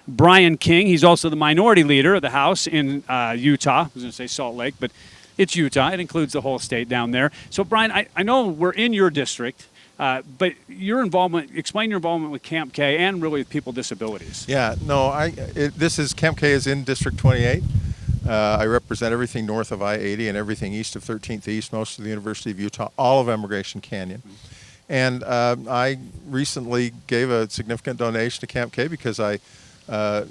Brian King. He's also the minority leader of the House in Utah. I was going to say Salt Lake, but it's Utah. It includes the whole state down there. So, Brian, I know we're in your district, but your involvement, explain your involvement with Camp K and really with people with disabilities. Yeah, no, Camp K is in District 28. I represent everything north of I-80 and everything east of 13th East, most of the University of Utah, all of Emigration Canyon. And I recently gave a significant donation to Camp K because I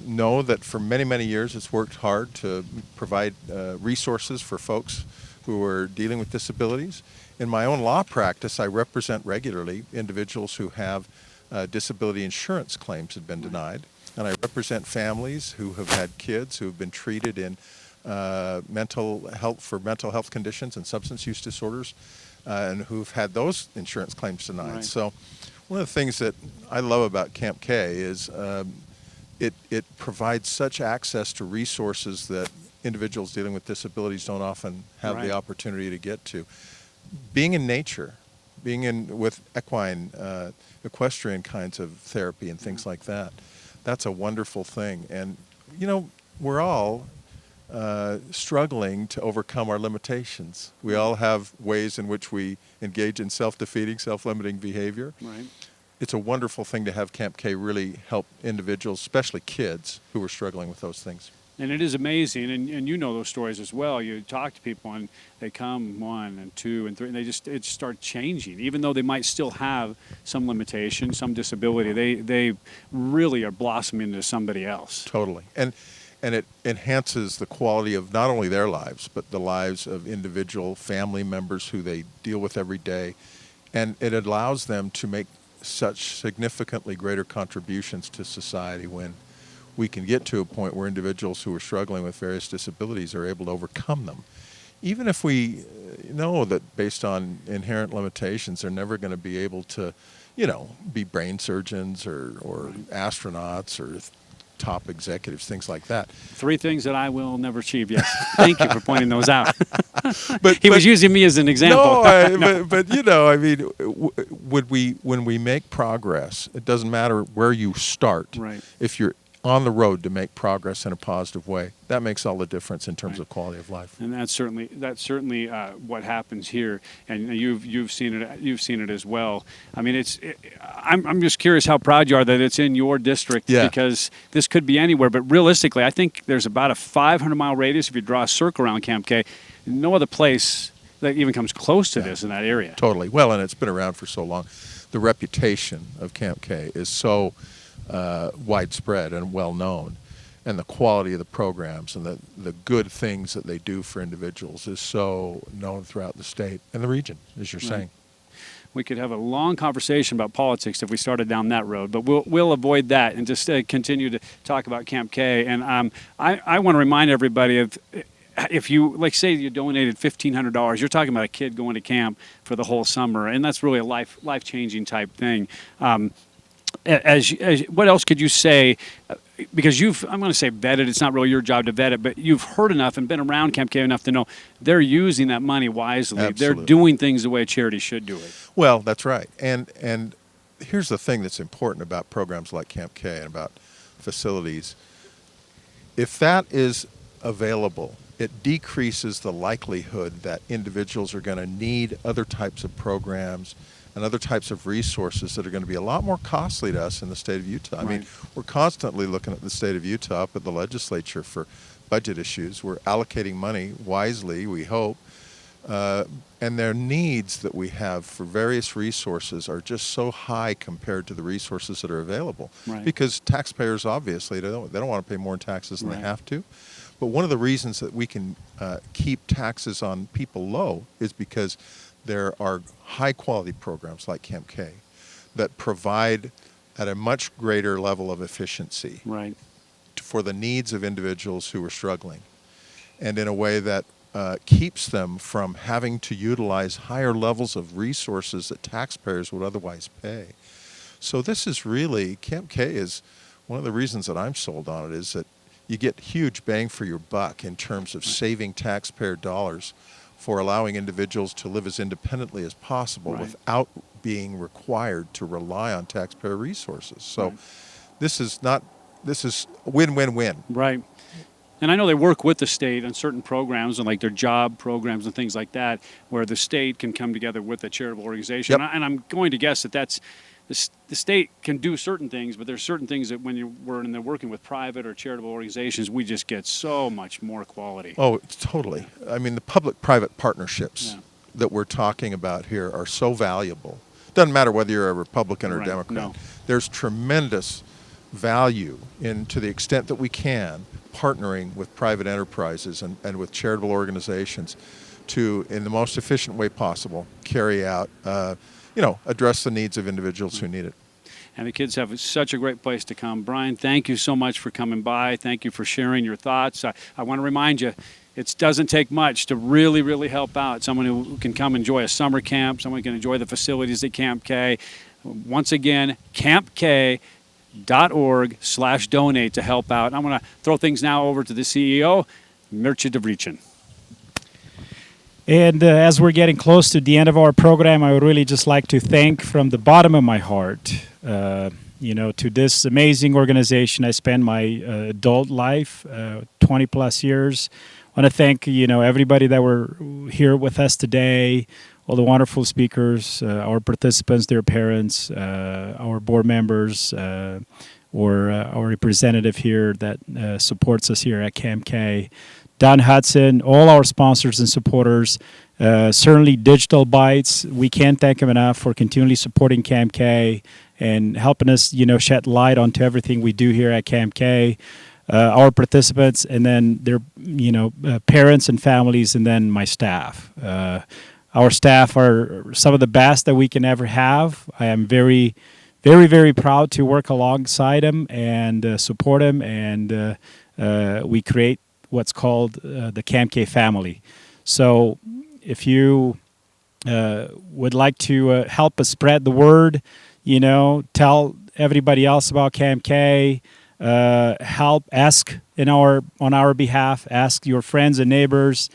know that for many, many years it's worked hard to provide resources for folks who are dealing with disabilities. In my own law practice, I represent regularly individuals who have disability insurance claims have been denied. And I represent families who have had kids who have been treated in mental health conditions and substance use disorders, and who've had those insurance claims denied. Right. So one of the things that I love about Camp K is it provides such access to resources that individuals dealing with disabilities don't often have the opportunity to get to. Being in nature, being with equestrian kinds of therapy and things like that, that's a wonderful thing. And, you know, we're all struggling to overcome our limitations. We all have ways in which we engage in self-defeating, self-limiting behavior. Right. It's a wonderful thing to have Camp K really help individuals, especially kids, who are struggling with those things. And it is amazing, and you know those stories as well. You talk to people, and they come 1 and 2 and 3, and it starts changing. Even though they might still have some limitation, some disability, they really are blossoming into somebody else. Totally. And it enhances the quality of not only their lives, but the lives of individual family members who they deal with every day. And it allows them to make such significantly greater contributions to society when we can get to a point where individuals who are struggling with various disabilities are able to overcome them. Even if we know that based on inherent limitations, they're never going to be able to, be brain surgeons or astronauts or top executives, things like that. 3 things that I will never achieve. Yes, thank you for pointing those out. He was using me as an example. But when we make progress, it doesn't matter where you start. Right. If you're on the road to make progress in a positive way, that makes all the difference in terms of quality of life. And that's certainly what happens here, and you've seen it as well. I mean, I'm just curious how proud you are that it's in your district, because this could be anywhere. But realistically, I think there's about a 500-mile radius if you draw a circle around Camp K. No other place that even comes close to this in that area. Totally. Well, and it's been around for so long. The reputation of Camp K is so widespread and well known, and the quality of the programs and the good things that they do for individuals is so known throughout the state and the region, as you're saying. We could have a long conversation about politics if we started down that road, but we'll avoid that and just continue to talk about Camp K. And I want to remind everybody of, if you, like, say you donated $1,500, you're talking about a kid going to camp for the whole summer, and that's really a life-changing type thing. What else could you say? Because I'm going to say vetted, it's not really your job to vet it, but you've heard enough and been around Camp K enough to know they're using that money wisely. Absolutely. They're doing things the way a charity should do it. Well, that's right. And here's the thing that's important about programs like Camp K and about facilities. If that is available, it decreases the likelihood that individuals are going to need other types of programs and other types of resources that are going to be a lot more costly to us in the state of Utah. I mean, we're constantly looking at the state of Utah up at the legislature for budget issues. We're allocating money wisely, we hope, and their needs that we have for various resources are just so high compared to the resources that are available. Right. Because taxpayers, obviously, they don't want to pay more in taxes than they have to. But one of the reasons that we can keep taxes on people low is because there are high-quality programs like Camp K that provide at a much greater level of efficiency right. for the needs of individuals who are struggling, and in a way that keeps them from having to utilize higher levels of resources that taxpayers would otherwise pay. So this is really, Camp K is one of the reasons that I'm sold on it, is that you get huge bang for your buck in terms of saving taxpayer dollars for allowing individuals to live as independently as possible without being required to rely on taxpayer resources. So this is win-win-win. Right. And I know they work with the state on certain programs and like their job programs and things like that, where the state can come together with a charitable organization. Yep. And I'm going to guess that that's the state can do certain things, but there's certain things that when they're working with private or charitable organizations, we just get so much more quality. Oh, totally. I mean, the public-private partnerships that we're talking about here are so valuable. Doesn't matter whether you're a Republican or Democrat. No. There's tremendous value to the extent that we can, partnering with private enterprises and with charitable organizations to, in the most efficient way possible, carry out, address the needs of individuals who need it. And the kids have such a great place to come. Brian, thank you so much for coming by. Thank you for sharing your thoughts. I want to remind you, it doesn't take much to really, really help out. Someone who can come enjoy a summer camp, someone who can enjoy the facilities at Camp K. Once again, campk.org/donate to help out. And I'm going to throw things now over to the CEO, Mircea Devrichin. And as we're getting close to the end of our program, I would really just like to thank from the bottom of my heart, to this amazing organization. I spent my adult life, 20 plus years. I want to thank, everybody that were here with us today, all the wonderful speakers, our participants, their parents, our board members, or our representative here that supports us here at Camp K. Don Hudson, all our sponsors and supporters, certainly Digital Bytes. We can't thank them enough for continually supporting Camp K and helping us, shed light onto everything we do here at Camp K. Our participants, and then their, parents and families, and then my staff. Our staff are some of the best that we can ever have. I am very, very, very proud to work alongside them and support them, and we create what's called the Camp K family. So if you would like to help us spread the word, tell everybody else about Camp K, help, ask on our behalf, ask your friends and neighbors,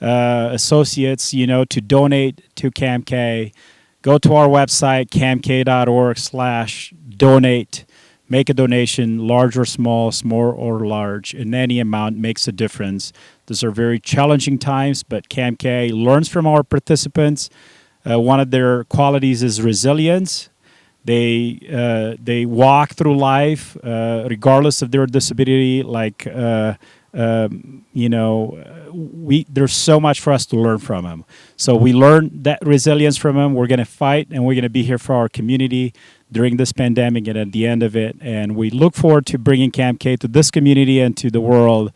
associates, to donate to Camp K. Go to our website, campk.org/donate. Make a donation, large or small or large, and any amount makes a difference. These are very challenging times, but Camp K learns from our participants. One of their qualities is resilience. They walk through life regardless of their disability. There's so much for us to learn from them. So we learn that resilience from them. We're going to fight, and we're going to be here for our community during this pandemic and at the end of it. And we look forward to bringing Camp K to this community and to the world.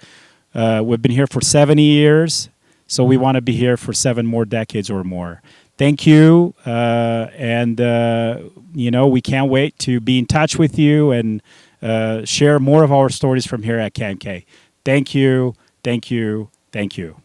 We've been here for 70 years, so we want to be here for 7 more decades or more. Thank you, and we can't wait to be in touch with you and share more of our stories from here at Camp K. Thank you, thank you, thank you.